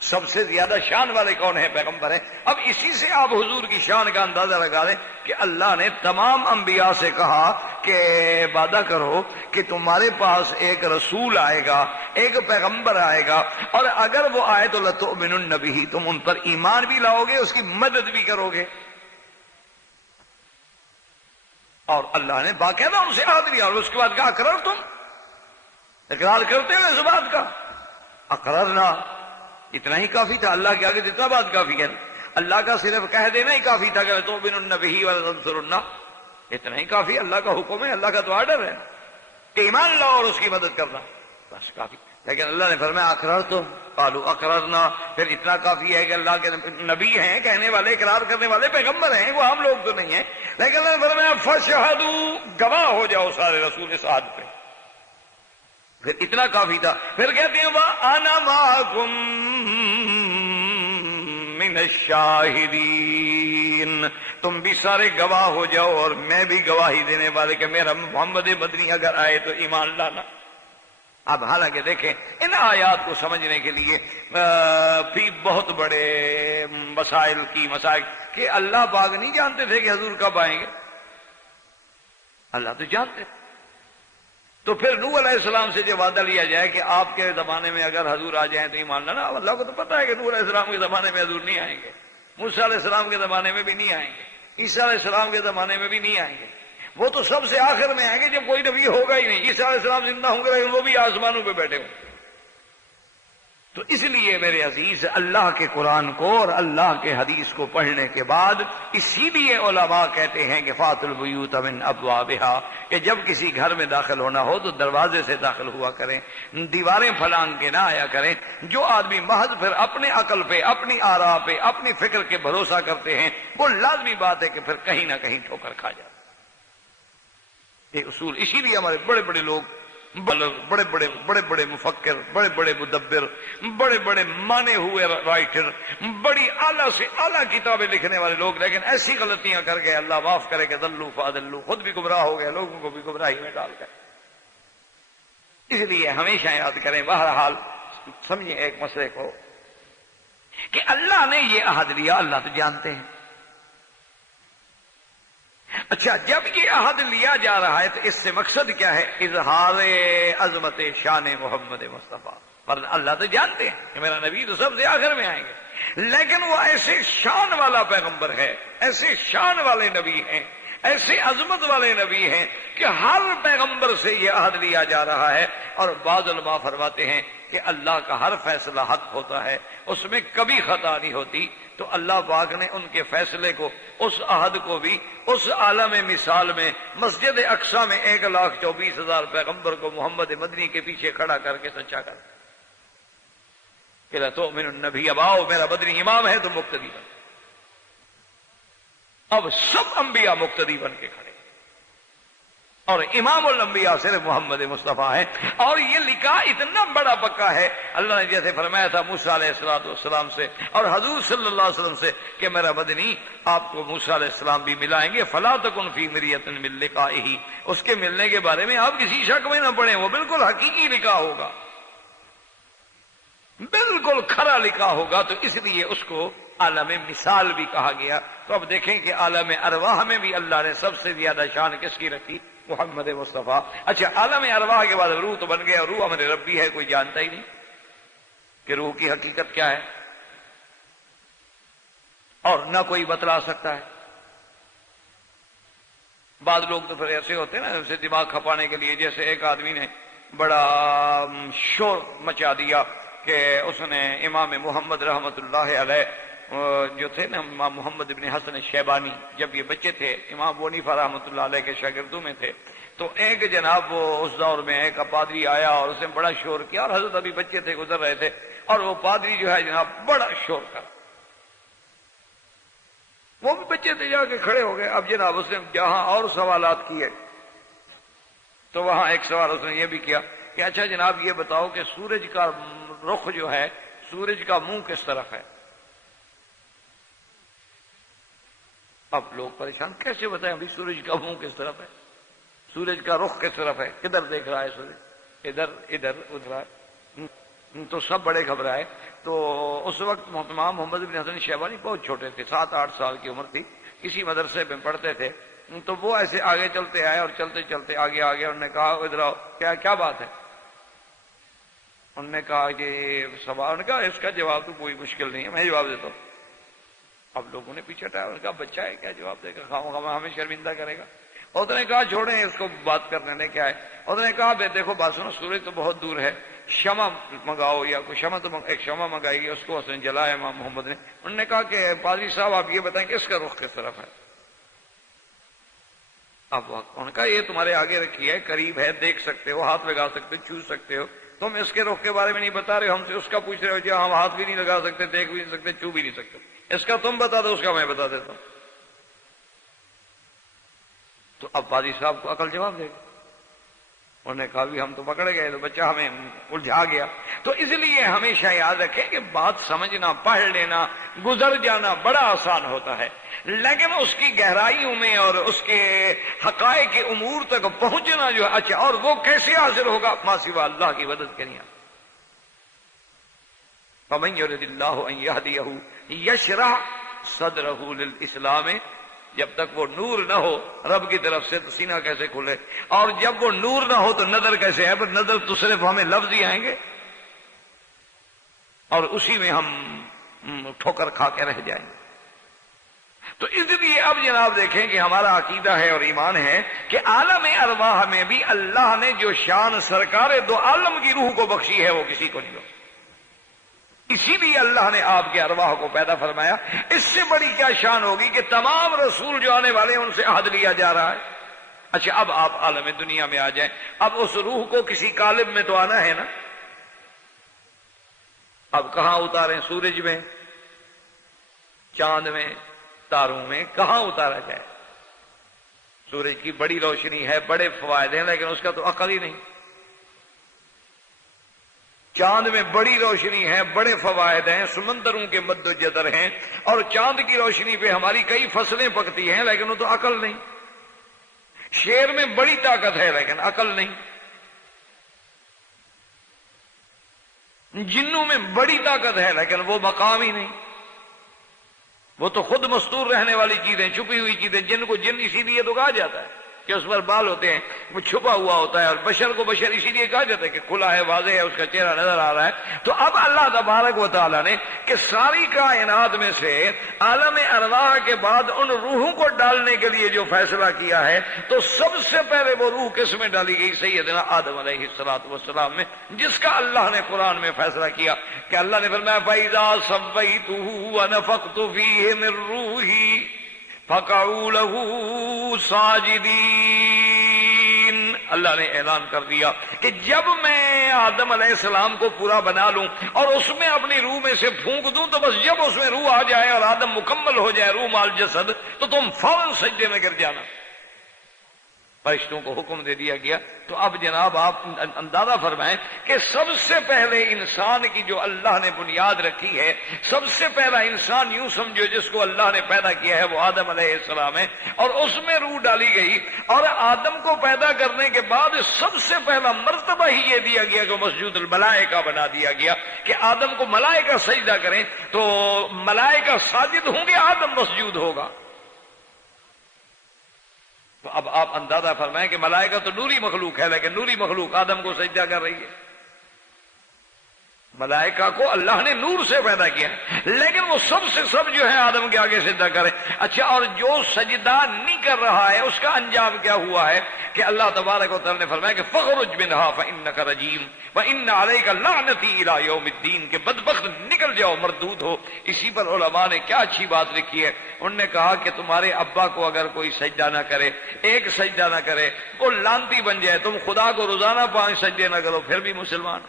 سب سے زیادہ شان والے کون ہیں؟ پیغمبر ہیں۔ اب اسی سے آپ حضور کی شان کا اندازہ لگا لیں کہ اللہ نے تمام انبیاء سے کہا کہ وعدہ کرو کہ تمہارے پاس ایک رسول آئے گا، ایک پیغمبر آئے گا، اور اگر وہ آئے تو لتؤمنن بہ، تم ان پر ایمان بھی لاؤ گے، اس کی مدد بھی کرو گے۔ اور اللہ نے باقاعدہ ان سے عہد لیا اور اس کے بعد کہا اقرار، تم اقرار کرتے ہو اس بات کا؟ اقررنا، اتنا ہی کافی تھا، اللہ کے آگے جتنا بات کافی ہے، اللہ کا صرف کہہ دینا ہی کافی تھا کہ لتؤمنن بہ ولتنصرنہ، اتنا ہی کافی، اللہ کا حکم ہے، اللہ کا تو آرڈر ہے کہ ایمان لاؤ اور اس کی مدد کرنا، بس کافی۔ لیکن اللہ نے فرمایا اقررتم قالوا اقررنا، پھر اتنا کافی ہے کہ اللہ کے نبی ہیں، کہنے والے، اقرار کرنے والے پیغمبر ہیں، وہ عام لوگ تو نہیں ہیں، لیکن اللہ نے فرمایا فشہدوا، گواہ ہو جاؤ سارے رسول اس عہد پہ، پھر اتنا کافی تھا۔ پھر کہتے ہیں وَأَنَا مَعَكُمْ مِنَ الشَّاهِدِينَ، تم بھی سارے گواہ ہو جاؤ اور میں بھی گواہی دینے والے کہ میرا محمد مدنی اگر آئے تو ایمان لانا۔ اب حالانکہ دیکھیں ان آیات کو سمجھنے کے لیے بھی بہت بڑے مسائل کہ اللہ پاک نہیں جانتے تھے کہ حضور کب آئیں گے، اللہ تو جانتے تھے۔ تو پھر نوح علیہ السلام سے جو وعدہ لیا جائے کہ آپ کے زمانے میں اگر حضور آ جائیں تو ایمان لانا، اب اللہ کو تو پتہ ہے کہ نوح علیہ السلام کے زمانے میں حضور نہیں آئیں گے، موسیٰ علیہ السلام کے زمانے میں بھی نہیں آئیں گے، عیسیٰ علیہ السلام کے زمانے میں بھی نہیں آئیں گے، وہ تو سب سے آخر میں آئیں گے جب کوئی نبی ہوگا ہی نہیں۔ عیسیٰ علیہ السلام زندہ ہوں گے لیکن وہ بھی آسمانوں پہ بیٹھے ہوں گے۔ تو اس لیے میرے عزیز اللہ کے قرآن کو اور اللہ کے حدیث کو پڑھنے کے بعد اسی لیے علماء کہتے ہیں کہ فاتوا البیوت من ابوابها، کہ جب کسی گھر میں داخل ہونا ہو تو دروازے سے داخل ہوا کریں، دیواریں پھلانگ کے نہ آیا کریں۔ جو آدمی محض پھر اپنے عقل پہ، اپنی آراء پہ، اپنی فکر کے بھروسہ کرتے ہیں، وہ لازمی بات ہے کہ پھر کہیں نہ کہیں ٹھوکر کھا جاتا۔ یہ اصول، اسی لیے ہمارے بڑے بڑے لوگ، بڑے بڑے مفکر، بڑے بڑے مدبر، بڑے بڑے مانے ہوئے رائٹر، بڑی اعلیٰ سے اعلیٰ کتابیں لکھنے والے لوگ، لیکن ایسی غلطیاں کر کے اللہ معاف کرے کہ ضلوا فاضلوا، خود بھی گمراہ ہو گئے، لوگوں کو بھی گمراہی میں ڈال گئے۔ اس لیے ہمیشہ یاد کریں، بہرحال سمجھیں ایک مسئلے کو کہ اللہ نے یہ عہد لیا، اللہ تو جانتے ہیں، اچھا، جب یہ عہد لیا جا رہا ہے تو اس سے مقصد کیا ہے؟ اظہار عظمت شان محمد مصطفیٰ. پر اللہ تو جانتے ہیں کہ میرا نبی تو سب سے آخر میں آئیں گے، لیکن وہ ایسے شان والا پیغمبر ہے، ایسے شان والے نبی ہیں، ایسے عظمت والے نبی ہیں کہ ہر پیغمبر سے یہ عہد لیا جا رہا ہے. اور بعض علماء فرماتے ہیں کہ اللہ کا ہر فیصلہ حق ہوتا ہے، اس میں کبھی خطا نہیں ہوتی. تو اللہ پاک نے ان کے فیصلے کو، اس عہد کو بھی اس عالم مثال میں مسجد اقصی میں 1,24,000 پیغمبر کو محمد مدنی کے پیچھے کھڑا کر کے سچا کر کہ لا تؤمن النبی، اب آؤ میرا مدنی امام ہے تو مقتدی بن. اب سب انبیاء مقتدی بن کے کھڑے، اور امام الانبیاء صرف محمد مصطفیٰ ہے. اور یہ لکھا اتنا بڑا پکا ہے، اللہ نے جیسے فرمایا تھا موسیٰ علیہ السلام سے اور حضور صلی اللہ علیہ وسلم سے کہ میرا مدنی آپ کو موسیٰ علیہ السلام بھی ملائیں گے، فلا تکن فی مریۃ من لقائہ، اس کے ملنے کے بارے میں آپ کسی شک میں نہ پڑیں، وہ بالکل حقیقی لکھا ہوگا، بالکل کھرا لکھا ہوگا. تو اس لیے اس کو عالم مثال بھی کہا گیا. تو اب دیکھیں کہ عالم ارواح میں بھی اللہ نے سب سے زیادہ شان کس کی رکھی؟ محمد مصطفیٰ. اچھا، عالم ارواح کے بعد روح تو بن گیا، روح ہمارے ربی ہے، کوئی جانتا ہی نہیں کہ روح کی حقیقت کیا ہے، اور نہ کوئی بتلا سکتا ہے. بعض لوگ تو پھر ایسے ہوتے ہیں نا، اسے دماغ کھپانے کے لیے، جیسے ایک آدمی نے بڑا شور مچا دیا کہ اس نے امام محمد رحمت اللہ علیہ جو تھے نا، امام محمد ابن حسن شیبانی، جب یہ بچے تھے امام ابو حنیفہ رحمۃ اللہ علیہ کے شاگردوں میں تھے، تو ایک جناب وہ اس دور میں ایک پادری آیا اور اس نے بڑا شور کیا، اور حضرت ابھی بچے تھے گزر رہے تھے، اور وہ پادری جو ہے جناب بڑا شور کر، وہ بھی بچے تھے جا کے کھڑے ہو گئے. اب جناب اس نے جہاں اور سوالات کیے تو وہاں ایک سوال اس نے یہ بھی کیا کہ اچھا جناب یہ بتاؤ کہ سورج کا رخ جو ہے، سورج کا منہ کس طرف ہے؟ اب لوگ پریشان، کیسے بتائیں ابھی سورج کا منہ کس طرف ہے، سورج کا رخ کس طرف ہے، کدھر دیکھ رہا ہے سورج، ادھر ادھر ادھر. تو سب بڑے گھبرائے. تو اس وقت امام محمد بن حسن شیبانی بہت چھوٹے تھے، 7-8 سال کی عمر تھی، کسی مدرسے میں پڑھتے تھے. تو وہ ایسے آگے چلتے آئے اور چلتے چلتے آگے انہوں نے کہا ادھر آؤ، کیا بات ہے؟ انہوں نے کہا کہ سوال، انہوں نے کہا اس کا جواب تو کوئی مشکل نہیں ہے، میں جواب دیتا ہوں. اب لوگوں نے پیچھے ہٹایا، انہوں نے کہا بچہ ہے کیا جواب دے گا، ہمیں شرمندہ کرے گا. اور انہوں نے کہا چھوڑیں اس کو، بات کرنے نے کیا ہے. اور انہوں نے کہا بے دیکھو بات سنو، سورج تو بہت دور ہے، شمع منگاؤ، یا کوئی شمع، تو ایک شمع منگائی گی، اس کو اس نے جلایا امام محمد نے. انہوں نے کہا کہ پادری صاحب آپ یہ بتائیں کہ اس کا رخ کس طرف ہے؟ اب انہوں نے کہا یہ تمہارے آگے رکھی ہے، قریب ہے، دیکھ سکتے ہو، ہاتھ لگا سکتے ہو، چھو سکتے ہو. تم اس کے رخ کے بارے میں نہیں بتا رہے ہو، ہم سے اس کا پوچھ رہے ہو جو ہم ہاتھ بھی نہیں لگا سکتے، دیکھ بھی نہیں سکتے، چھو بھی نہیں سکتے. اس کا تم بتا دو، اس کا میں بتا دیتا ہوں. تو اب پادری صاحب کو عقل جواب دے گا. انہوں نے کہا بھی ہم تو پکڑ گئے، تو بچہ ہمیں الجھا گیا. تو اس لیے ہمیشہ یاد رکھیں کہ بات سمجھنا، پڑھ لینا، گزر جانا بڑا آسان ہوتا ہے، لیکن اس کی گہرائیوں میں اور اس کے حقائق کے امور تک پہنچنا جو ہے، اچھا اور وہ کیسے حاصل ہوگا؟ ما سوا اللہ کی مدد کریں. فَمَن يُرِدِ اللَّهُ أَن يَهْدِيَهُ يَشْرَحْ صَدْرَهُ لِلْإِسْلَامِ. جب تک وہ نور نہ ہو رب کی طرف سے تو سینہ کیسے کھلے، اور جب وہ نور نہ ہو تو نظر کیسے ہے؟ پر نظر تو صرف ہمیں لفظ ہی آئیں گے اور اسی میں ہم ٹھوکر کھا کے رہ جائیں گے. تو اس لیے اب جناب دیکھیں کہ ہمارا عقیدہ ہے اور ایمان ہے کہ عالم ارواح میں بھی اللہ نے جو شان سرکار دو عالم کی روح کو بخشی ہے وہ کسی کو نہیں بخشی. اسی لیے اللہ نے آپ کے ارواح کو پیدا فرمایا. اس سے بڑی کیا شان ہوگی کہ تمام رسول جو آنے والے ہیں ان سے عہد لیا جا رہا ہے. اچھا اب آپ عالم دنیا میں آ جائیں. اب اس روح کو کسی قالب میں تو آنا ہے نا. اب کہاں اتاریں؟ سورج میں، چاند میں، تاروں میں، کہاں اتارا جائے؟ سورج کی بڑی روشنی ہے، بڑے فوائد ہیں، لیکن اس کا تو عقل ہی نہیں. چاند میں بڑی روشنی ہے، بڑے فوائد ہیں، سمندروں کے مد و جزر ہیں، اور چاند کی روشنی پہ ہماری کئی فصلیں پکتی ہیں، لیکن وہ تو عقل نہیں. شیر میں بڑی طاقت ہے لیکن عقل نہیں. جنوں میں بڑی طاقت ہے لیکن وہ مقام ہی نہیں. وہ تو خود مستور رہنے والی چیزیں، چھپی ہوئی چیزیں، جن کو جن اسی لیے تو کہا جاتا ہے کہ اس پر بال ہوتے ہیں، وہ چھپا ہوا ہوتا ہے، اور بشر کو بشر اسی لیے کہا جاتا ہے کہ کھلا ہے، واضح ہے، اس کا چہرہ نظر آ رہا ہے۔ تو اب اللہ تبارک و تعالیٰ نے کہ ساری کائنات میں سے عالم ارواح کے بعد ان روحوں کو ڈالنے کے لیے جو فیصلہ کیا ہے، تو سب سے پہلے وہ روح کس میں ڈالی گئی؟ سیدنا آدم علیہ السلام میں، جس کا اللہ نے قرآن میں فیصلہ کیا کہ اللہ نے فرمایا فَإِذَا سَوَّيْتُهُ وَنَفَخْتُ فِيهِ مِن رُّوحِي فَقَعُوا لَهُ سَاجِدِينَ۔ اللہ نے اعلان کر دیا کہ جب میں آدم علیہ السلام کو پورا بنا لوں اور اس میں اپنی روح میں سے پھونک دوں، تو بس جب اس میں روح آ جائے اور آدم مکمل ہو جائے، روح مال جسد، تو تم فوراً سجدے میں گر جانا۔ فرشتوں کو حکم دے دیا گیا۔ تو اب جناب آپ اندازہ فرمائیں کہ سب سے پہلے انسان کی جو اللہ نے بنیاد رکھی ہے، سب سے پہلا انسان یوں سمجھو جس کو اللہ نے پیدا کیا ہے وہ آدم علیہ السلام ہے، اور اس میں روح ڈالی گئی، اور آدم کو پیدا کرنے کے بعد سب سے پہلا مرتبہ ہی یہ دیا گیا کہ مسجود الملائکہ بنا دیا گیا کہ آدم کو ملائکہ سجدہ کریں، تو ملائکہ ساجد ہوں گے، آدم مسجود ہوگا۔ تو اب آپ اندازہ فرمائیں کہ ملائکہ تو نوری مخلوق ہے، لیکن نوری مخلوق آدم کو سجدہ کر رہی ہے۔ ملائکہ کو اللہ نے نور سے پیدا کیا، لیکن وہ سب سے سب جو ہے آدم کے آگے سجدہ کریں۔ اچھا، اور جو سجدہ نہیں کر رہا ہے اس کا انجام کیا ہوا ہے کہ اللہ تبارک و تعالی نے فرمایا کہ فَخْرُجْ مِنْهَا فَإِنَّكَ رَجِيمٌ وَإِنَّ عَلَيْكَ لَعْنَتِي إِلَىٰ يَوْمِ الدِّينِ، کہ بدبخت نکل جاؤ، مردود ہو۔ اسی پر علماء نے کیا اچھی بات لکھی ہے، انہوں نے کہا کہ تمہارے ابا کو اگر کوئی سجدہ نہ کرے، ایک سجدہ نہ کرے، وہ لعنتی بن جائے، تم خدا کو روزانہ 5 سجدے نہ کرو، پھر بھی مسلمان۔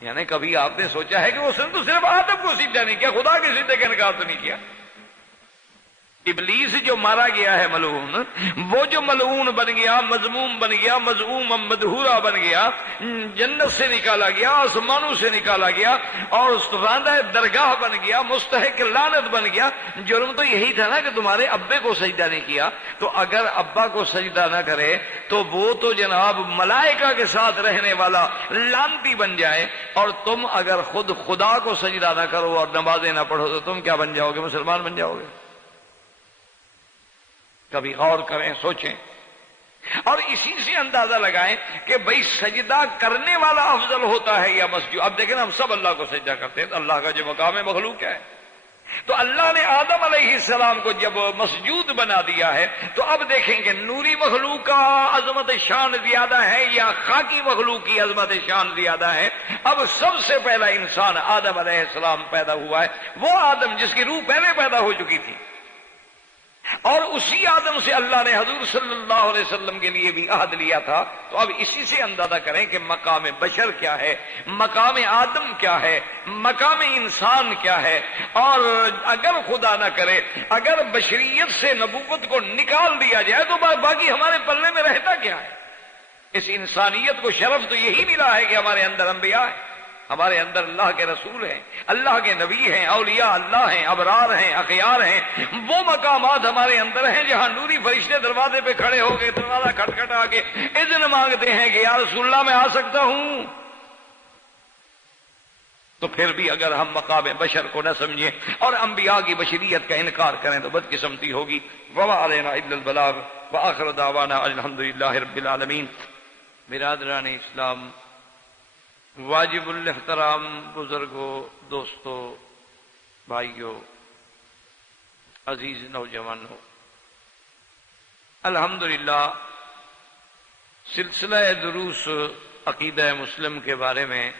یعنی کبھی آپ نے سوچا ہے کہ وہ صرف آدم کو سجدہ نہیں کیا، خدا کے سجدے کا انکار تو نہیں کیا؟ ابلیس جو مارا گیا ہے ملعون، وہ جو ملعون بن گیا، مذموم بن گیا، مذعوم مدحورا بن گیا، جنت سے نکالا گیا، آسمانوں سے نکالا گیا، اور راندہ درگاہ بن گیا، مستحق لعنت بن گیا۔ جرم تو یہی تھا نا کہ تمہارے ابے کو سجدہ نہیں کیا۔ تو اگر ابا کو سجدہ نہ کرے تو وہ تو جناب ملائکہ کے ساتھ رہنے والا لعنتی بن جائے، اور تم اگر خود خدا کو سجدہ نہ کرو اور نمازیں نہ پڑھو تو تم کیا بن جاؤ گے؟ مسلمان بن جاؤ گے؟ کبھی غور کریں، سوچیں، اور اسی سے اندازہ لگائیں کہ بھئی سجدہ کرنے والا افضل ہوتا ہے یا مسجود؟ اب دیکھیں ہم سب اللہ کو سجدہ کرتے ہیں، تو اللہ کا جو مقام ہے مخلوق ہے، تو اللہ نے آدم علیہ السلام کو جب مسجود بنا دیا ہے، تو اب دیکھیں کہ نوری مخلوق کا عظمت شان زیادہ ہے یا خاکی مخلوق کی عظمت شان زیادہ ہے؟ اب سب سے پہلا انسان آدم علیہ السلام پیدا ہوا ہے، وہ آدم جس کی روح پہلے پیدا ہو چکی تھی، اور اسی آدم سے اللہ نے حضور صلی اللہ علیہ وسلم کے لیے بھی عہد لیا تھا۔ تو اب اسی سے اندازہ کریں کہ مقام بشر کیا ہے، مقام آدم کیا ہے، مقام انسان کیا ہے، اور اگر خدا نہ کرے اگر بشریت سے نبوت کو نکال دیا جائے تو باقی ہمارے پلے میں رہتا کیا ہے؟ اس انسانیت کو شرف تو یہی ملا ہے کہ ہمارے اندر انبیاء ہیں، ہمارے اندر اللہ کے رسول ہیں، اللہ کے نبی ہیں، اولیاء اللہ ہیں، ابرار ہیں، اخیار ہیں۔ وہ مقامات ہمارے اندر ہیں جہاں نوری فرشتے دروازے پہ کھڑے ہو کے دروازہ کھٹکھٹا کے اذن مانگتے ہیں کہ یا رسول اللہ میں آ سکتا ہوں۔ تو پھر بھی اگر ہم مقام بشر کو نہ سمجھیں اور انبیاء کی بشریت کا انکار کریں تو بدقسمتی ہوگی۔ وما علینا الا البلاغ وآخر دعوانا الحمدللہ رب العالمین۔ برادران اسلام، واجب الاحترام بزرگوں، دوستوں، بھائیوں، عزیز نوجوانوں، الحمدللہ سلسلہ دروس عقیدہ مسلم کے بارے میں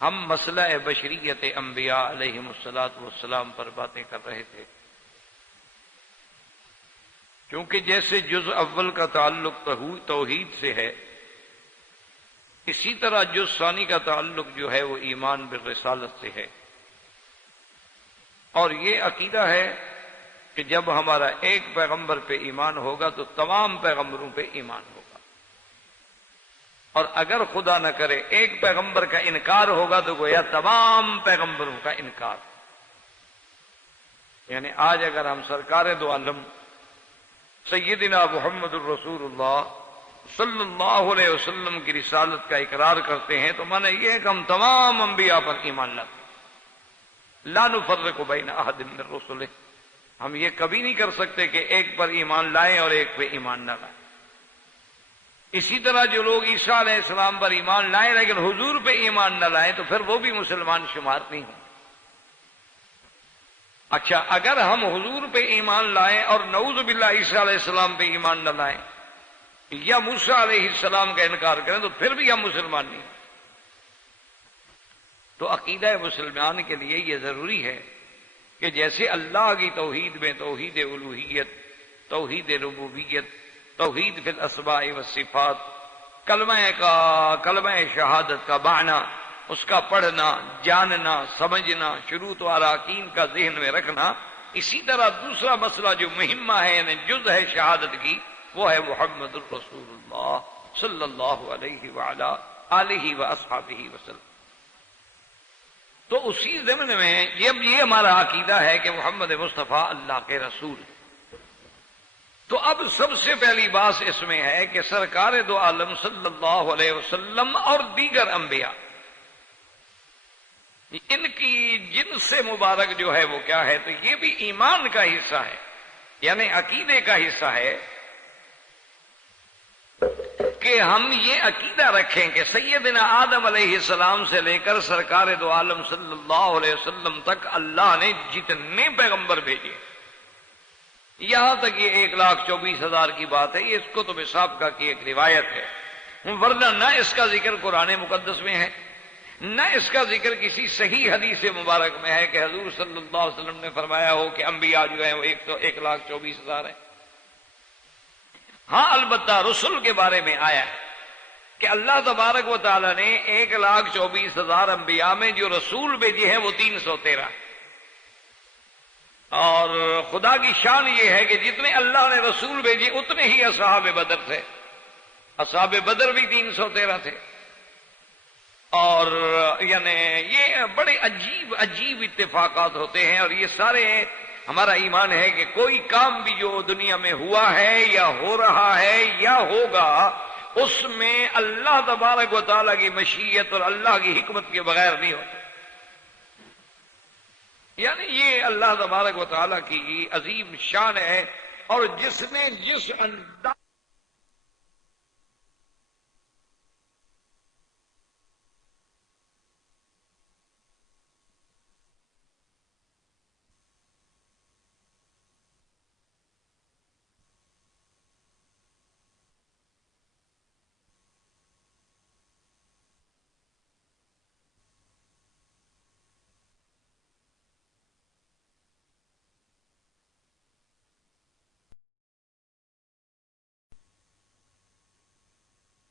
ہم مسئلہ بشریت انبیاء علیہم الصلاۃ پر باتیں کر رہے تھے، کیونکہ جیسے جز اول کا تعلق توحید سے ہے، اسی طرح جز ثانی کا تعلق جو ہے وہ ایمان بالرسالت سے ہے، اور یہ عقیدہ ہے کہ جب ہمارا ایک پیغمبر پہ ایمان ہوگا تو تمام پیغمبروں پہ ایمان ہوگا، اور اگر خدا نہ کرے ایک پیغمبر کا انکار ہوگا تو گویا تمام پیغمبروں کا انکار۔ یعنی آج اگر ہم سرکار دو عالم سیدنا محمد الرسول اللہ صلی اللہ علیہ وسلم کی رسالت کا اقرار کرتے ہیں تو معنی یہ ہے کہ ہم تمام انبیاء پر ایمان لاتے ہیں۔ لا نفرق بین احد من رسلہ، ہم یہ کبھی نہیں کر سکتے کہ ایک پر ایمان لائیں اور ایک پہ ایمان نہ لائیں۔ اسی طرح جو لوگ عیسیٰ علیہ السلام پر ایمان لائیں لیکن حضور پہ ایمان نہ لائیں تو پھر وہ بھی مسلمان شمار نہیں ہوں۔ اچھا، اگر ہم حضور پہ ایمان لائیں اور نعوذ باللہ عیسیٰ علیہ السلام پہ ایمان نہ لائیں یا موسیٰ علیہ السلام کا انکار کریں تو پھر بھی ہم مسلمان نہیں ہیں۔ تو عقیدہ مسلمان کے لیے یہ ضروری ہے کہ جیسے اللہ کی توحید میں توحید الوہیت، توحید ربوبیت، توحید فی الاسماء والصفات، کلمہ شہادت کا معنی، اس کا پڑھنا، جاننا، سمجھنا، شروط و اراکین کا ذہن میں رکھنا، اسی طرح دوسرا مسئلہ جو مہمہ ہے یعنی جز ہے شہادت کی، وہ ہے محمد الرسول اللہ صلی اللہ علیہ وعلا آلہ واصحابہ وسلم۔ تو اسی ضمن میں جب یہ ہمارا عقیدہ ہے کہ محمد مصطفیٰ اللہ کے رسول، تو اب سب سے پہلی بات اس میں ہے کہ سرکار دو عالم صلی اللہ علیہ وسلم اور دیگر انبیاء، ان کی جنس مبارک جو ہے وہ کیا ہے؟ تو یہ بھی ایمان کا حصہ ہے، یعنی عقیدے کا حصہ ہے کہ ہم یہ عقیدہ رکھیں کہ سیدنا آدم علیہ السلام سے لے کر سرکار دو عالم صلی اللہ علیہ وسلم تک اللہ نے جتنے پیغمبر بھیجے، یہاں تک یہ 1,24,000 کی بات ہے، یہ اس کتب سابقہ کی ایک روایت ہے، ورنہ نہ اس کا ذکر قرآن مقدس میں ہے نہ اس کا ذکر کسی صحیح حدیث مبارک میں ہے کہ حضور صلی اللہ علیہ وسلم نے فرمایا ہو کہ انبیاء جو ہیں وہ 1,24,000 ہیں۔ ہاں البتہ رسول کے بارے میں آیا ہے کہ اللہ تبارک و تعالی نے 1,24,000 انبیاء میں جو رسول بھیجے ہیں وہ 313 ہیں، اور خدا کی شان یہ ہے کہ جتنے اللہ نے رسول بھیجے اتنے ہی اصحاب بدر تھے، اصحاب بدر بھی 313 تھے۔ اور یعنی یہ بڑے عجیب عجیب اتفاقات ہوتے ہیں، اور یہ سارے ہمارا ایمان ہے کہ کوئی کام بھی جو دنیا میں ہوا ہے یا ہو رہا ہے یا ہوگا اس میں اللہ تبارک و تعالیٰ کی مشیت اور اللہ کی حکمت کے بغیر نہیں ہوتا، یعنی یہ اللہ تبارک و تعالیٰ کی عظیم شان ہے۔ اور جس نے جس انداز